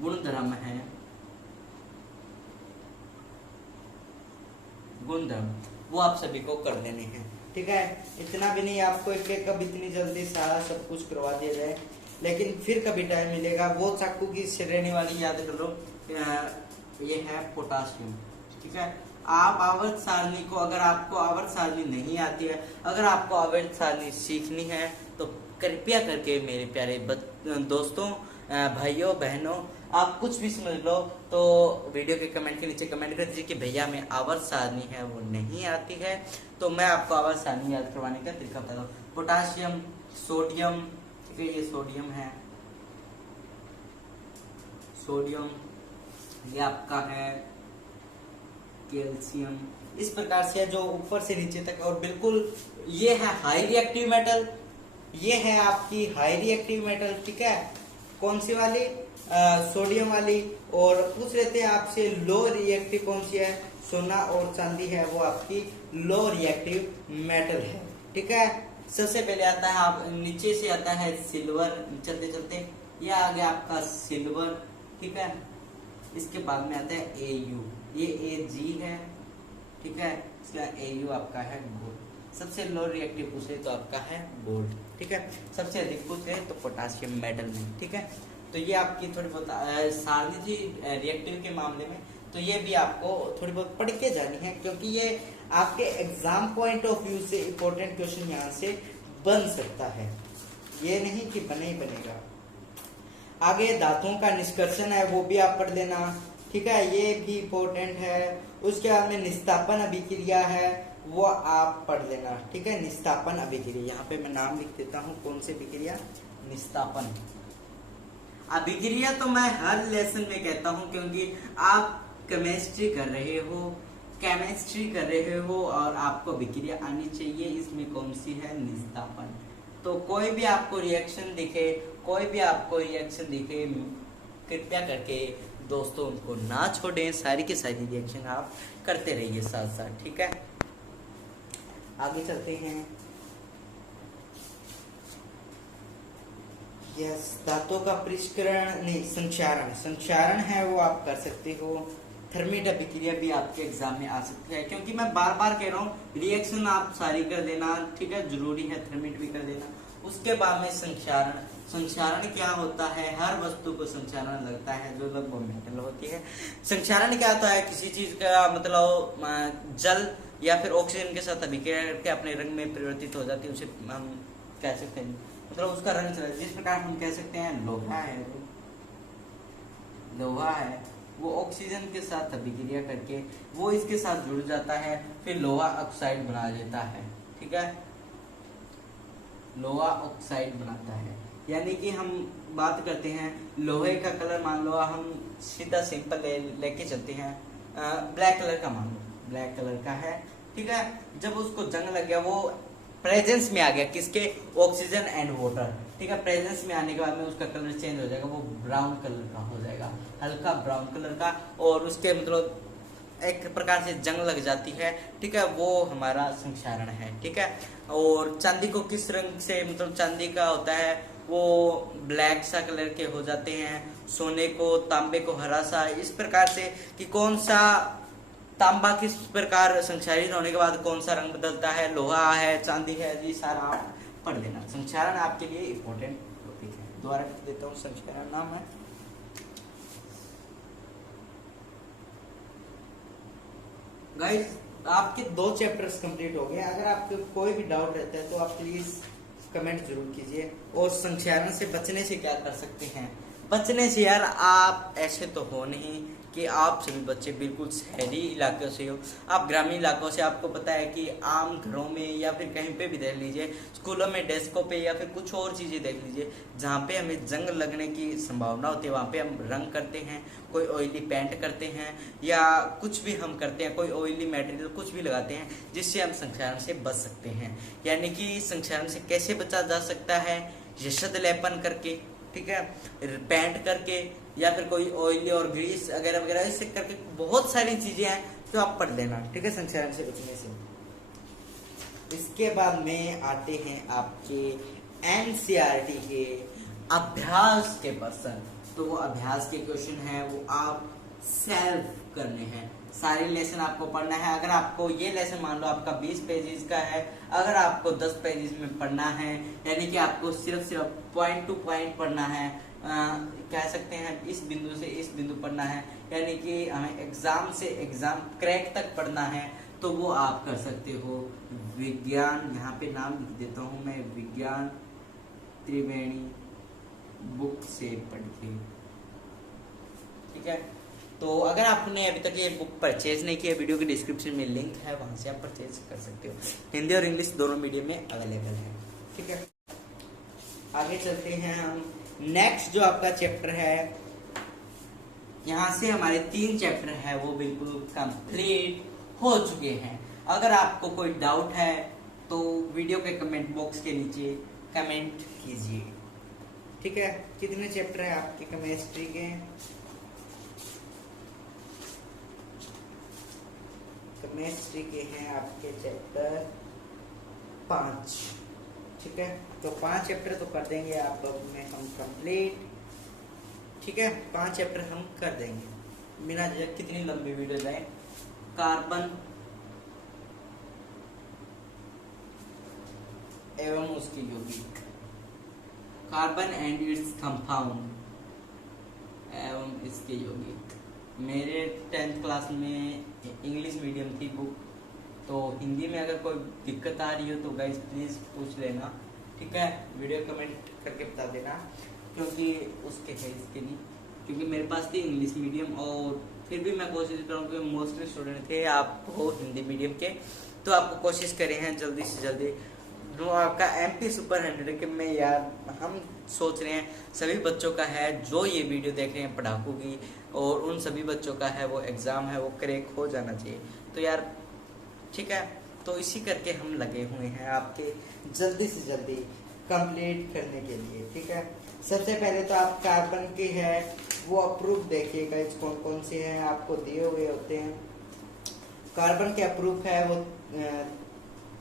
गुणधर्म है, गुणधर्म वो आप सभी को कर लेने हैं, ठीक है। इतना भी नहीं आपको एक कब इतनी जल्दी सारा सब कुछ करवा दिया जाए, लेकिन फिर कभी टाइम मिलेगा। वो चाकू की श्रेणी वाली याद कर लो, ये है पोटासियम, ठीक है। आप आवर्त सारणी को, अगर आपको आवर्त सारणी नहीं आती है, अगर आपको आवर्त सारणी सीखनी है, तो कृपया करके मेरे प्यारे दोस्तों, भाइयों बहनों, आप कुछ भी समझ लो तो वीडियो के कमेंट के नीचे कमेंट कर दीजिए कि भैया मैं आवर्त सारणी है वो नहीं आती है, तो मैं आपको आवर्त सारणी याद करवाने का तरीका बता दूं। पोटासियम, सोडियम, ठीक है, ये सोडियम है, सोडियम, ये आपका है कैल्शियम। इस प्रकार से जो ऊपर से नीचे तक, और बिल्कुल ये है हाई रिएक्टिव मेटल, ये है आपकी हाई रिएक्टिव मेटल, ठीक है। कौन सी वाली? सोडियम वाली। और पूछ लेते हैं आपसे लो रिएक्टिव कौन सी है? सोना और चांदी है वो आपकी लो रिएक्टिव मेटल है, ठीक है। सबसे पहले आता है, आप नीचे से आता है सिल्वर, चलते चलते ये आ गया आपका सिल्वर, ठीक है। इसके बाद में आता है Au, ये Ag है, ठीक है। इसका Au आपका है गोल्ड। सबसे लो रिएक्टिव पूछे तो आपका है गोल्ड, ठीक है। सबसे अधिक पूछे तो पोटासियम मेटल में, ठीक है। तो ये आपकी थोड़ी बहुत सारणी थी रिएक्टिव के मामले में, तो ये भी आपको थोड़ी बहुत पढ़ के जानी है, क्योंकि ये आपके एग्जाम पॉइंट ऑफ व्यू से इंपॉर्टेंट क्वेश्चन यहाँ से बन सकता है, ये नहीं कि बने ही बनेगा। आगे धातुओं का निष्कर्षण है वो भी आप पढ़ लेना, ठीक है, ये भी इंपॉर्टेंट है। उसके बाद में निस्तापन अभिक्रिया है वो आप पढ़ लेना, ठीक है। निस्तापन अभिक्रिया, यहाँ पे मैं नाम लिख देता हूँ, कौन सी अभिक्रिया? निस्तापन अभिक्रिया। तो मैं हर लेसन में कहता हूँ, क्योंकि आप केमिस्ट्री कर रहे हो, केमिस्ट्री कर रहे हो और आपको विक्रिया आनी चाहिए, इसमें कौन सी है, निस्तापन। तो कोई भी आपको रिएक्शन दिखे, कृपया करके दोस्तों उनको ना छोड़ें, सारी की सारी रिएक्शन आप करते रहिए साथ साथ, ठीक है। आगे चलते हैं। यस, धातुओं का परिष्करण नहीं, संक्षारण है वो आप कर सकते हो। थर्मिट अभिक्रिया भी आपके एग्जाम में आ सकती है, क्योंकि मैं बार बार कह रहा हूँ रिएक्शन आप सारी कर देना, ठीक है, जरूरी है, थर्मिट भी कर देना। उसके बाद में संक्षारण क्या होता है, हर वस्तु को संक्षारण लगता है जो लगभग मेटल होती है। संक्षारण क्या होता है, किसी चीज का मतलब जल या फिर ऑक्सीजन के साथ अभिक्रिया करके अपने रंग में परिवर्तित हो जाती है, उसे हम कह सकते हैं, मतलब उसका रंग चला, जिस प्रकार हम कह सकते हैं लोहा है, वो ऑक्सीजन के साथ अभिक्रिया करके वो इसके साथ जुड़ जाता है, फिर लोहा ऑक्साइड बना देता है, ठीक है, लोहा ऑक्साइड बनाता है। यानी कि हम बात करते हैं लोहे का कलर, मान लो हम सीधा सिंपल लेके चलते हैं, ब्लैक कलर का, मान लो ब्लैक कलर का है, ठीक है। जब उसको जंग लग गया, वो प्रेजेंस में आ गया, किसके, ऑक्सीजन एंड वाटर, ठीक है। प्रेजेंस में आने के बाद में उसका कलर चेंज हो जाएगा, वो ब्राउन कलर का हो जाएगा, हल्का ब्राउन कलर का, और उसके मतलब एक प्रकार से जंग लग जाती है, ठीक है, वो हमारा संक्षारण है, ठीक है। और चांदी को किस रंग से, मतलब चांदी का होता है वो ब्लैक सा कलर के हो जाते हैं, सोने को, तांबे को हरा सा, इस प्रकार से कि कौन सा तांबा किस प्रकार संक्षारित होने के बाद कौन सा रंग बदलता है, लोहा है, चांदी है, ये सारा आप पढ़ लेना। संक्षारण आपके लिए इंपॉर्टेंट टॉपिक है, दोबारा देता हूँ, संक्षारण नाम है। गाइस, आपके 2 चैप्टर्स कंप्लीट हो गए। अगर आपको कोई भी डाउट रहता है तो आप प्लीज कमेंट जरूर कीजिए। और संक्षारण से बचने से क्या कर सकते हैं, बचने से यार आप ऐसे तो हो नहीं कि आप सभी बच्चे बिल्कुल शहरी इलाकों से हो, आप ग्रामीण इलाकों से, आपको पता है कि आम घरों में या फिर कहीं पे भी देख लीजिए, स्कूलों में डेस्कों पे या फिर कुछ और चीज़ें देख लीजिए, जहाँ पे हमें जंग लगने की संभावना होती है, वहाँ पे हम रंग करते हैं, कोई ऑयली पेंट करते हैं या कुछ भी हम करते हैं, कोई ऑयली मटेरियल कुछ भी लगाते हैं, जिससे हम संक्षारण से बच सकते हैं। यानी कि संक्षारण से कैसे बचा जा सकता है, यशद लेपन करके, ठीक है, पेंट करके, या फिर कोई ऑयली और ग्रीस वगैरह वगैरह, इससे करके बहुत सारी चीजें हैं जो आप पढ़ लेना, ठीक है, संक्षारण से बचने से। इसके बाद में आते हैं आपके एनसीईआरटी के अभ्यास के पर्सन। तो वो अभ्यास के क्वेश्चन है, वो आप सेल्फ करने हैं, सारे लेसन आपको पढ़ना है। अगर आपको ये लेसन मान लो आपका 20 पेजेस का है, अगर आपको 10 पेजेस में पढ़ना है, यानी कि आपको सिर्फ पॉइंट टू पॉइंट पढ़ना है, कह सकते हैं इस बिंदु से इस बिंदु पढ़ना है, यानी कि हमें एग्जाम से एग्जाम क्रैक तक पढ़ना है, तो वो आप कर सकते हो। विज्ञान, यहाँ पे नाम लिख देता हूँ मैं, विज्ञान त्रिवेणी बुक से पढ़ के, ठीक है। तो अगर आपने अभी तक ये बुक परचेज नहीं किया, वीडियो के डिस्क्रिप्शन में लिंक है, वहां से आप परचेज कर सकते हो। हिंदी और इंग्लिश दोनों मीडियम में अवेलेबल है, ठीक है। आगे चलते हैं हम। नेक्स्ट जो आपका चैप्टर है, यहाँ से हमारे 3 चैप्टर है वो बिल्कुल कंप्लीट हो चुके हैं। अगर आपको कोई डाउट है तो वीडियो के कमेंट बॉक्स के नीचे कमेंट कीजिए, ठीक है। कितने चैप्टर है आपके केमिस्ट्री के? केमिस्ट्री के हैं आपके चैप्टर 5, ठीक है। तो 5 चैप्टर तो कर देंगे आप लोग में हम कंप्लीट, ठीक है। 5 चैप्टर हम कर देंगे बिना झिझक। कितनी लंबी वीडियो जाए। कार्बन एवं उसके यौगिक, कार्बन एंड इट्स कंपाउंड एवं इसके यौगिक। मेरे 10th क्लास में इंग्लिश मीडियम थी बुक, तो हिंदी में अगर कोई दिक्कत आ रही हो तो गाइस प्लीज पूछ लेना, ठीक है। वीडियो कमेंट करके बता देना, क्योंकि उसके है इसके नहीं, क्योंकि मेरे पास थी इंग्लिश मीडियम, और फिर भी मैं कोशिश कर रहा हूँ कि मोस्टली स्टूडेंट थे आप हो हिंदी मीडियम के, तो आपको कोशिश करें हैं जल्दी से जल्दी वो आपका MP सुपर 100 के में यार हम सोच रहे हैं सभी बच्चों का है जो ये वीडियो देख रहे हैं पढ़ाकू की, और उन सभी बच्चों का है वो एग्ज़ाम है वो क्रैक हो जाना चाहिए। तो यार ठीक है, तो इसी करके हम लगे हुए हैं आपके जल्दी से जल्दी कंप्लीट करने के लिए। ठीक है, सबसे पहले तो आप कार्बन के है वो अप्रूव देखिएगा, इस कौन कौन से हैं आपको दिए हुए होते हैं। कार्बन के अप्रूव है वो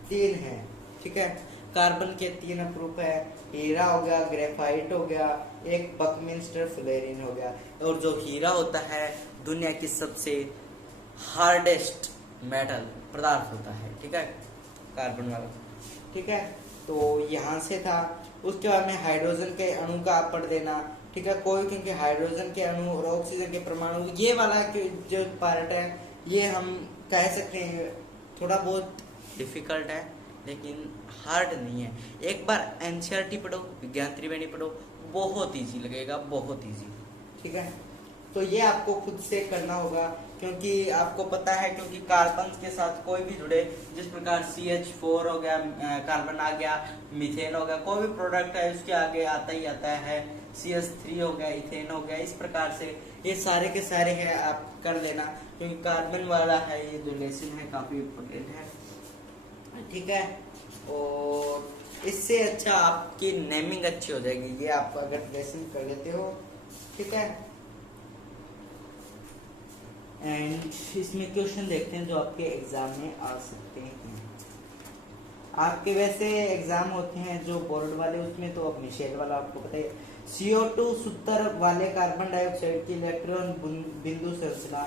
3 है। ठीक है, कार्बन के 3 अप्रूव है, हीरा हो गया, ग्रेफाइट हो गया, एक बकमिंस्टर फ्लोरीन हो गया। और जो हीरा होता है दुनिया की सबसे हार्डेस्ट मेटल पदार्थ होता है। ठीक है, कार्बन वाला। ठीक है, तो यहाँ से था। उसके बाद में हाइड्रोजन के अणु का आप पढ़ देना। ठीक है, कोई क्योंकि हाइड्रोजन के अणु और ऑक्सीजन के परमाणु ये वाला जो पार्ट है ये हम कह सकते हैं थोड़ा बहुत डिफिकल्ट है लेकिन हार्ड नहीं है। एक बार NCERT पढ़ो, विज्ञान त्रिवेणी पढ़ो, बहुत इजी लगेगा, बहुत इजी। ठीक है, तो ये आपको खुद से करना होगा क्योंकि आपको पता है क्योंकि कार्बन के साथ कोई भी जुड़े, जिस प्रकार CH4 हो गया, कार्बन आ गया, मीथेन हो गया, कोई भी प्रोडक्ट है उसके आगे आता ही आता है, CH3 हो गया, इथेन हो गया, इस प्रकार से ये सारे के सारे हैं आप कर लेना क्योंकि कार्बन वाला है ये जो लेसन है काफी इम्पोर्टेंट है। ठीक है, और इससे अच्छा आपकी नेमिंग अच्छी हो जाएगी ये आप अगर लेसन कर लेते हो। ठीक है, एंड इसमें क्वेश्चन देखते हैं जो आपके एग्जाम में आ सकते हैं। आपके वैसे एग्जाम होते हैं जो बोर्ड वाले, उसमें तो अब मिशेल वाला आपको पता है। CO2 सूत्र वाले कार्बन डाइऑक्साइड की इलेक्ट्रॉन बिंदु संरचना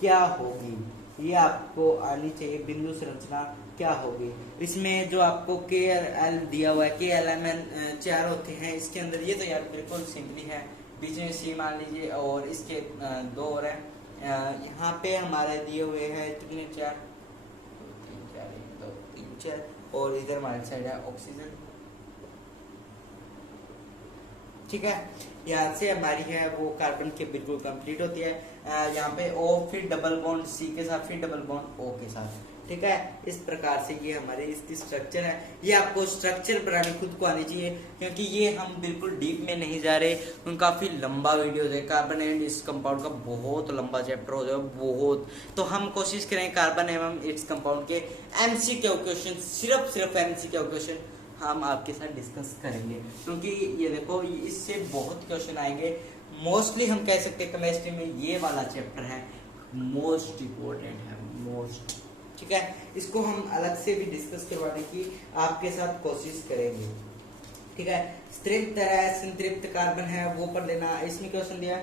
क्या होगी, ये आपको आनी चाहिए। बिंदु संरचना क्या होगी, इसमें जो आपको KL दिया हुआ है, KLMN 4 होते हैं इसके अंदर। ये तो यार बिल्कुल सिंपली है, बीच में C मान लीजिए और इसके 2 और है। यहाँ पे हमारे दिए हुए हैं कितने 4, 2 3 4 और इधर हमारे साइड है ऑक्सीजन। ठीक है, यहाँ से हमारी है वो कार्बन के बिल्कुल कंप्लीट होती है। यहाँ पे O फिर डबल बॉन्ड C के साथ, फिर डबल बॉन्ड O के साथ। ठीक है, इस प्रकार से ये हमारी इसकी स्ट्रक्चर है। ये आपको स्ट्रक्चर बनानी खुद को आनी चाहिए क्योंकि ये हम बिल्कुल डीप में नहीं जा रहे, काफी लंबा वीडियो है। कार्बन एंड इस कंपाउंड का बहुत लंबा चैप्टर हो जाए बहुत, तो हम कोशिश करें कार्बन एवं इट्स कंपाउंड के MCQ क्वेश्चन, सिर्फ MCQ क्वेश्चन हम आपके साथ डिस्कस करेंगे क्योंकि ये देखो इससे बहुत क्वेश्चन आएंगे। मोस्टली हम कह सकते हैं केमिस्ट्री में ये वाला चैप्टर है मोस्ट इम्पोर्टेंट है, मोस्ट। ठीक है, इसको हम अलग से भी डिस्कस करवाने की आपके साथ कोशिश करेंगे। ठीक है, संतृप्त है, संतृप्त कार्बन है वो पढ़ लेना। इसमें क्वेश्चन दिया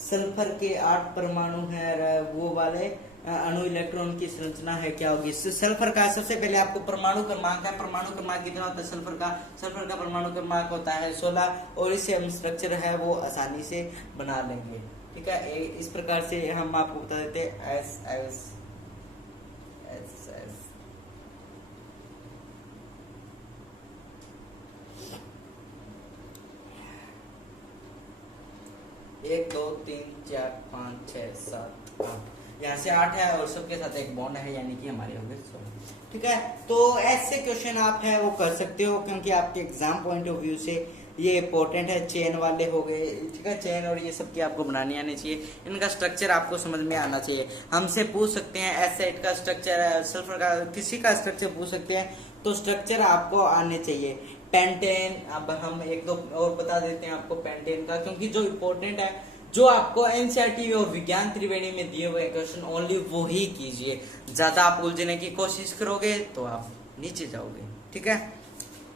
सल्फर के 8 परमाणु है वो वाले अणु इलेक्ट्रॉन की संरचना है क्या होगी। सल्फर का सबसे पहले आपको परमाणु क्रमांक है, परमाणु क्रमांक कितना होता है सल्फर का परमाणु क्रमांक होता है 16 और इससे हम स्ट्रक्चर है वो आसानी से बना लेंगे। ठीक है, इस प्रकार से हम आपको बता देते हैं एस एक 2 3 4 5 6 7 8, यहाँ से 8 है और सबके साथ एक बॉन्ड है यानी कि हमारे हो गए 16। ठीक है, तो ऐसे क्वेश्चन आप है वो कर सकते हो क्योंकि आपके एग्जाम पॉइंट ऑफ व्यू से ये इंपॉर्टेंट है। चेन वाले हो गए, ठीक है, चेन और ये सब की आपको बनानी आनी चाहिए, इनका स्ट्रक्चर आपको समझ में आना चाहिए। हमसे पूछ सकते हैं एसिड का स्ट्रक्चर है, सल्फर का, किसी का स्ट्रक्चर पूछ सकते हैं, तो स्ट्रक्चर आपको आने चाहिए। पेंटेन, अब हम 1-2 और बता देते हैं आपको पेंटेन का क्योंकि जो इम्पोर्टेंट है जो आपको NCERT और विज्ञान त्रिवेणी में दिए हुए क्वेश्चन ओनली वो ही कीजिए। ज्यादा आप उलझने की कोशिश करोगे तो आप नीचे जाओगे। ठीक है,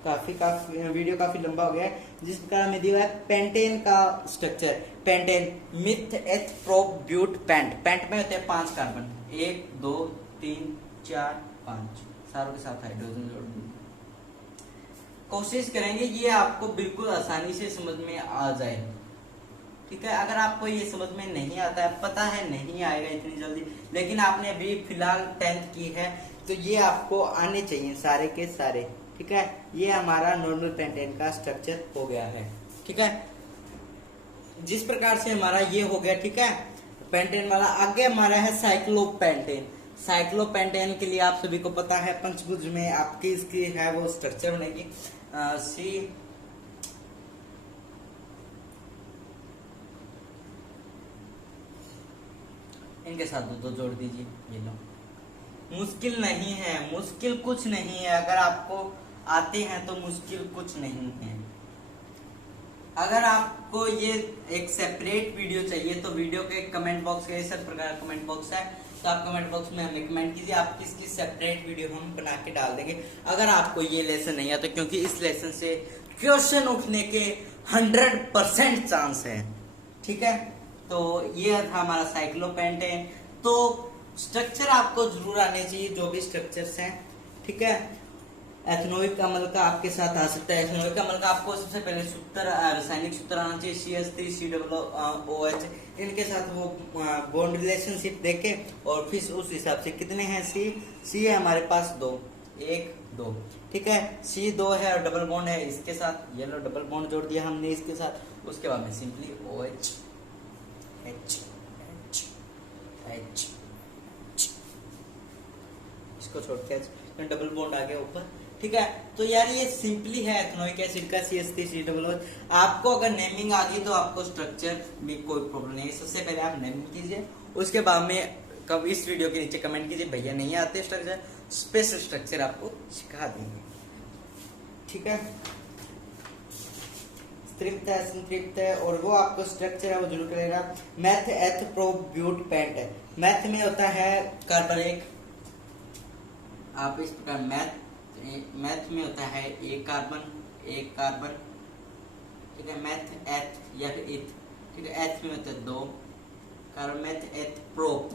काफी वीडियो काफी लंबा हो गया है। जिस प्रकार में दिया है पेंटेन का स्ट्रक्चर, पेंटेन मिथ एथ प्रोप ब्यूट पेंट, पेंट में होते हैं 5 कार्बन, 1 2 3 4 5, सारों के साथ हाइड्रोजन जोड़ देंगे। कोशिश करेंगे ये आपको बिल्कुल आसानी से समझ में आ जाए। ठीक है, अगर आपको ये समझ में नहीं आता है, पता है नहीं आएगा इतनी जल्दी, लेकिन आपने अभी फिलहाल 10th की है तो ये आपको आने चाहिए सारे के सारे। ठीक है, ये हमारा नॉर्मल पेंटेन का स्ट्रक्चर हो गया है। ठीक है, जिस प्रकार से हमारा ये हो गया। ठीक है, पेंटेन वाला। आगे हमारा है साइक्लोपेंटेन। साइक्लोपेंटेन के लिए आप सभी को पता है पंचभुज में आपकी इसकी है वो स्ट्रक्चर बनेगी सी इनके साथ दो जोड़ दीजिए। ये लो, मुश्किल नहीं है, मुश्किल कुछ नहीं है। अगर आपको आते हैं तो मुश्किल कुछ नहीं है। अगर आपको ये एक सेपरेट वीडियो चाहिए तो वीडियो के कमेंट बॉक्स के सब प्रकार का कमेंट बॉक्स है, तो आप कमेंट बॉक्स में हमें कमेंट कीजिए, आपकी इसकी सेपरेट वीडियो हम बना के डाल देंगे। अगर आपको ये लेसन नहीं आता, क्योंकि इस लेसन से क्वेश्चन उठने के 100% चांस है, ठीक है। तो ये था हमारा साइक्लोपेंटेन। तो स्ट्रक्चर आपको जरूर आने चाहिए, जो भी स्ट्रक्चर्स हैं, ठीक है। एथेनोइक अम्ल का आपके साथ आ सकता है। एथेनोइक अम्ल का आपको सबसे पहले सूत्र, रासायनिक सूत्र आना चाहिए, CH3COOH। इनके साथ वो बॉन्ड रिलेशनशिप देके और फिर उस हिसाब से कितने हैं सी है हमारे पास 2, 1 2, ठीक है। C 2 है और डबल बॉन्ड है इसके साथ, ये लो डबल बॉन्ड जोड़ दिया हमने इसके साथ। उसके बाद में simply OH H H H इसको छोड़ के डबल बॉन्ड आ गया ऊपर, ठीक है। तो यार ये सिंपली है एथेनोइक एसिड का CH3COOH। आपको अगर नेमिंग आ गई तो आपको स्ट्रक्चर में कोई प्रॉब्लम नहीं है। सबसे पहले आप नेमिंग कीजिए, उसके बाद में कब इस वीडियो के नीचे कमेंट कीजिए भैया नहीं आते स्ट्रक्चर, स्पेशल स्ट्रक्चर आपको सिखा देंगे, ठीक है। तृप्त है, संतृप्त है, और वो आपको स्ट्रक्चर है वो जरूर करेगा। Meth eth prop but pent है। मैथ में होता है कार्बन 1, आप इस प्रकार मैथ में होता है एक कार्बन, ठीक है। मैथ एथ या फिर इथ, ठीक है। एथ में होता है 2 कार्बन। मैथ एथ प्रोप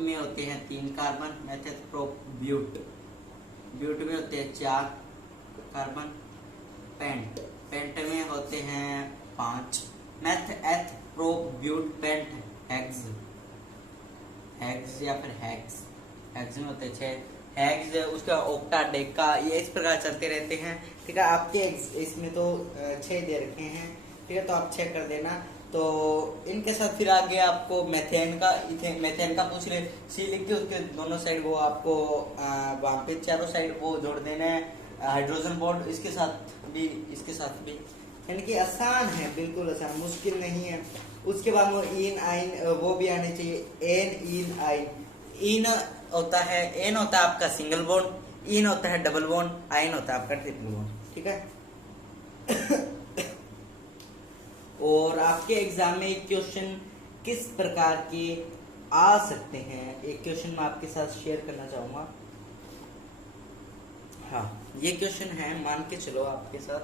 में होते हैं 3 carbon. Meth eth prop but में होते हैं 4 कार्बन। पेंट में होते हैं 5। Math eth prop ब्यूट paint hex या फिर हेक्स में होते हैं 6। हेक्स उसका ऑक्टा डेका, ये इस प्रकार चलते रहते हैं, ठीक है। आपके इसमें तो 6 दे रखे हैं, ठीक है, तो आप 6 कर देना। तो इनके साथ फिर आगे आपको मेथेन का पूछ रहे, सी लिख के उसके दोनों साइड वो आपको वहां पे चारों साइड वो जोड़ देना है हाइड्रोजन बॉन्ड, इसके साथ भी यानी कि आसान है, बिल्कुल आसान, मुश्किल नहीं है। उसके बाद वो इन आइन वो भी आने चाहिए। एन इन आइन, इन होता है, एन होता है आपका सिंगल बॉन्ड, इन होता है डबल बॉन्ड, आइन होता है आपका ट्रिपल बॉन्ड, ठीक है। और आपके एग्जाम में एक क्वेश्चन किस प्रकार के आ सकते हैं, एक क्वेश्चन मैं आपके साथ शेयर करना चाहूंगा। हाँ, ये क्वेश्चन है, मान के चलो आपके साथ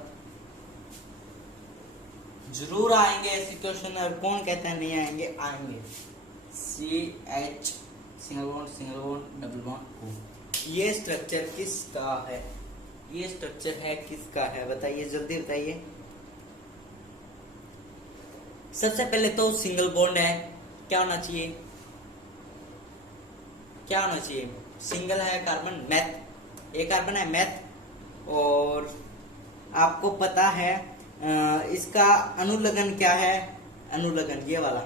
जरूर आएंगे ऐसे क्वेश्चन, और कौन कहता है नहीं आएंगे, आएंगे। CH single bond double bond O, ये स्ट्रक्चर किसका है? ये स्ट्रक्चर है किसका है, बताइए, जल्दी बताइए। सबसे पहले तो सिंगल बॉन्ड है, क्या होना चाहिए, सिंगल है कार्बन, मैथ, एक कार्बन है मैथ। और आपको पता है इसका अनुलग्न क्या है, अनुलग्न ये वाला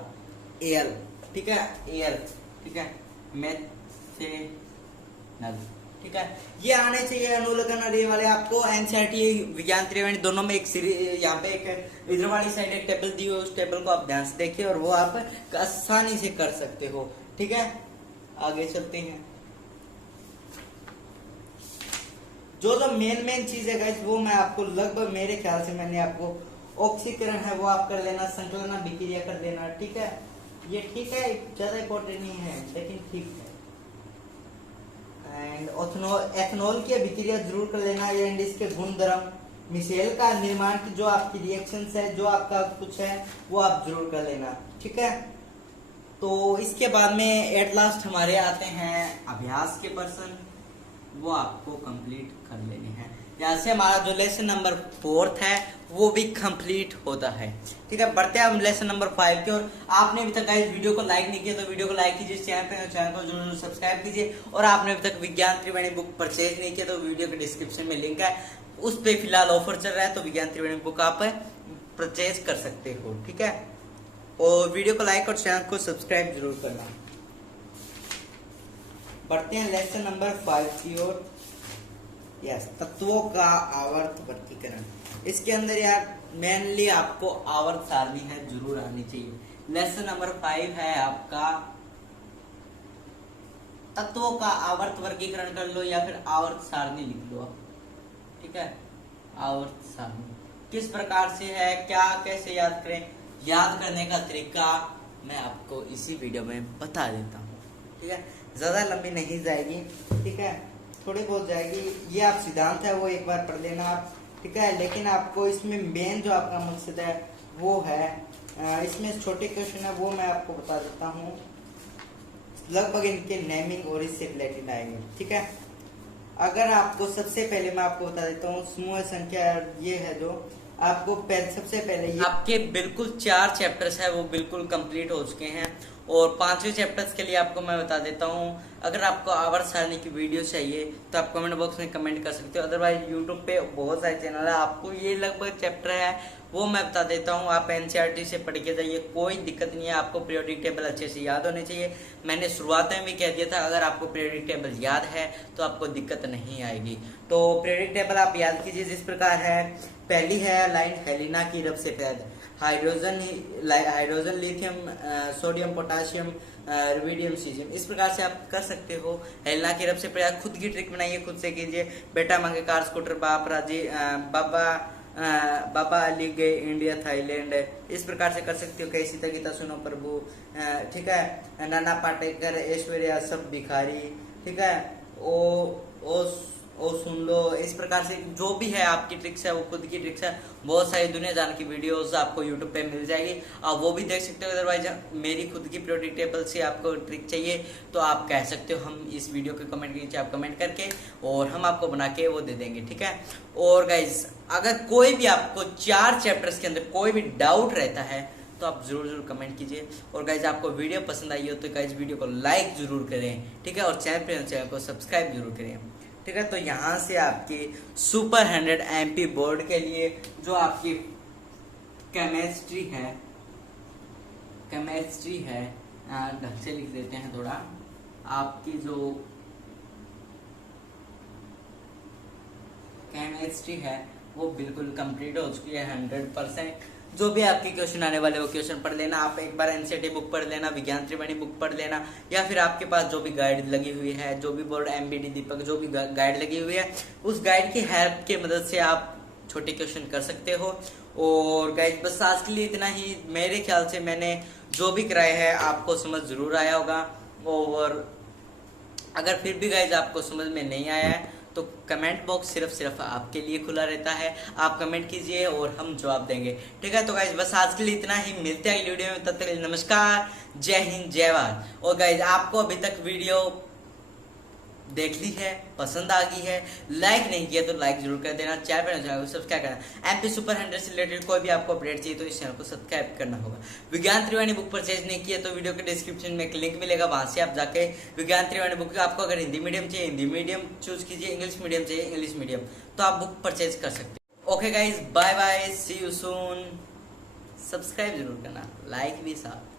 Al, ठीक है, Al, ठीक है, मेथेनल, ठीक है। ये आने चाहिए अनुलग्न, और ये वाले आपको एनसीईआरटी विज्ञान त्रिवेणी दोनों में एक सीरीज, यहाँ पे एक इधर वाली साइड एक टेबल दी हुई, उस टेबल को आप ध्यान से देखिए और वो आप आसानी से कर सकते हो, ठीक है। आगे चलते हैं। जो मेन चीज है गाइस, वो मैं आपको लगभग मेरे ख्याल से मैंने आपको ऑक्सीकरण है वो आप कर लेना, संकलन अभिक्रिया कर लेना, ठीक है। ये ठीक है, ज्यादा इंपॉर्टेंट नहीं है लेकिन ठीक है। एंड एथेनॉल की अभिक्रिया जरूर कर लेना, एंड इसके गुणधर्म, मिसेल का निर्माण की जो आपकी रिएक्शंस है, जो आपका कुछ है वो आप जरूर कर लेना, ठीक है। तो इसके बाद में एट लास्ट हमारे आते हैं अभ्यास के पर्सन, वो आपको कंप्लीट कर लेने हैं। यहाँ से हमारा जो लेसन नंबर 4 है वो भी कंप्लीट होता है, ठीक है। बढ़ते हैं हम लेसन नंबर 5 की ओर। आपने अभी तक गाइस वीडियो को लाइक नहीं किया तो वीडियो को लाइक कीजिए, चैनल को जरूर सब्सक्राइब कीजिए, और आपने अभी तक विज्ञान त्रिवेणी बुक परचेज नहीं किया तो वीडियो के डिस्क्रिप्शन में लिंक है, उस पर फिलहाल ऑफर चल रहा है, तो विज्ञान त्रिवेणी बुक आप परचेज कर सकते हो, ठीक है। और वीडियो को लाइक और चैनल को सब्सक्राइब जरूर करना। बढ़ते हैं लेसन नंबर 5 की ओर। यस, तत्वों का आवर्त वर्गीकरण। इसके अंदर यार मेनली आपको आवर्त सारणी है जरूर आनी चाहिए। लेसन नंबर 5 है आपका तत्वों का आवर्त वर्गीकरण कर लो या फिर आवर्त सारणी लिख लो आप, ठीक है। आवर्त सारणी किस प्रकार से है, क्या कैसे याद करें, याद करने का तरीका मैं आपको इसी वीडियो में बता देता हूँ, ठीक है। ज्यादा लंबी नहीं जाएगी, ठीक है, थोड़ी बहुत जाएगी। ये आप सिद्धांत है वो एक बार पढ़ लेना आप, ठीक है। लेकिन आपको इसमें मेन जो आपका मकसद है वो है, इसमें छोटे क्वेश्चन है वो मैं आपको बता देता हूँ, लगभग इनके नेमिंग और इससे रिलेटेड आएंगे, ठीक है। अगर आपको सबसे पहले मैं आपको बता देता हूँ समूह संख्या, ये है जो आपको सबसे पहले ये आपके बिल्कुल 4 चैप्टर्स है वो बिल्कुल कंप्लीट हो चुके हैं। और 5वें चैप्टर्स के लिए आपको मैं बता देता हूँ, अगर आपको आवर्त सारणी की वीडियो चाहिए तो आप कमेंट बॉक्स में कमेंट कर सकते हो। अदरवाइज यूट्यूब पे बहुत सारे चैनल है, आपको ये लगभग चैप्टर है वो मैं बता देता हूँ, आप एनसीईआरटी से पढ़ के जाइए, कोई दिक्कत नहीं है। आपको पीरियोडिक टेबल अच्छे से याद होने चाहिए। मैंने शुरुआत में भी कह दिया था, अगर आपको पीरियोडिक टेबल याद है तो आपको दिक्कत नहीं आएगी। तो पीरियोडिक टेबल आप याद कीजिए जिस प्रकार है। पहली है लाइन हेलिना की रब से पैद, hydrogen lithium sodium potassium rubidium caesium, इस प्रकार से आप कर सकते हो। हेलिना की रब से प्रयास, खुद की ट्रिक बनाइए, खुद से कीजिए। बेटा मांगे कार स्कूटर, बाप राजी, बाबा अली गए इंडिया थाईलैंड, इस प्रकार से कर सकते हो। कैसी तगीता सुनो प्रभु, ठीक है। नाना पाटेकर ऐश्वर्या सब भिखारी, ठीक है। ओ सुन लो, इस प्रकार से जो भी है आपकी ट्रिक्स है वो खुद की ट्रिक्स है। बहुत सारी दुनिया जान की वीडियोस आपको यूट्यूब पे मिल जाएगी, आप वो भी देख सकते हो। अदरवाइज मेरी खुद की पीरियोडिक टेबल से आपको ट्रिक चाहिए तो आप कह सकते हो, हम इस वीडियो के कमेंट के नीचे आप कमेंट करके और हम आपको बना के वो दे देंगे, ठीक है। और गाइज अगर कोई भी आपको 4 चैप्टर्स के अंदर कोई भी डाउट रहता है तो आप जरूर कमेंट कीजिए। और गाइज आपको वीडियो पसंद आई हो तो गाइज वीडियो को लाइक जरूर करें, ठीक है। और चैनल को सब्सक्राइब जरूर करें, ठीक है। तो यहाँ से आपकी सुपर 100 MP बोर्ड के लिए जो आपकी केमिस्ट्री है ढंग से लिख देते हैं थोड़ा, आपकी जो केमिस्ट्री है वो बिल्कुल कंप्लीट हो चुकी है 100%। जो भी आपके क्वेश्चन आने वाले वो क्वेश्चन पढ़ लेना आप, एक बार एनसीईआरटी बुक पढ़ लेना, विज्ञान त्रिवेणी बुक पढ़ लेना, या फिर आपके पास जो भी गाइड लगी हुई है, जो भी बोर्ड MBD दीपक जो भी गाइड लगी हुई है, उस गाइड की हेल्प की मदद से आप छोटे क्वेश्चन कर सकते हो। और गाइज बस आज के लिए इतना ही। मेरे ख्याल से मैंने जो भी कराया है आपको समझ जरूर आया होगा। और अगर फिर भी गाइज आपको समझ में नहीं आया है तो कमेंट बॉक्स सिर्फ आपके लिए खुला रहता है, आप कमेंट कीजिए और हम जवाब देंगे, ठीक है। तो गाइज बस आज के लिए इतना ही, मिलते हैं अगली वीडियो में, तब तक नमस्कार, जय हिंद, जय भारत। और गाइज आपको अभी तक वीडियो देख ली है, पसंद आ गई है, लाइक नहीं किया तो लाइक जरूर कर देना, चैनल को सब्सक्राइब करना। MP सुपर 100 से रिलेटेड कोई भी आपको अपडेट चाहिए तो इस चैनल को सब्सक्राइब करना होगा। विज्ञान त्रिवेणी बुक परचेज नहीं किया तो वीडियो के डिस्क्रिप्शन में एक लिंक मिलेगा, वहां से आप जाके विज्ञान त्रिवेणी बुक, आपको अगर हिंदी मीडियम चाहिए हिंदी मीडियम चूज कीजिए, इंग्लिश मीडियम चाहिए इंग्लिश मीडियम, तो आप बुक परचेज कर सकते हो। Okay guys, bye bye, see you soon. Subscribe जरूर करना, लाइक भी साथ।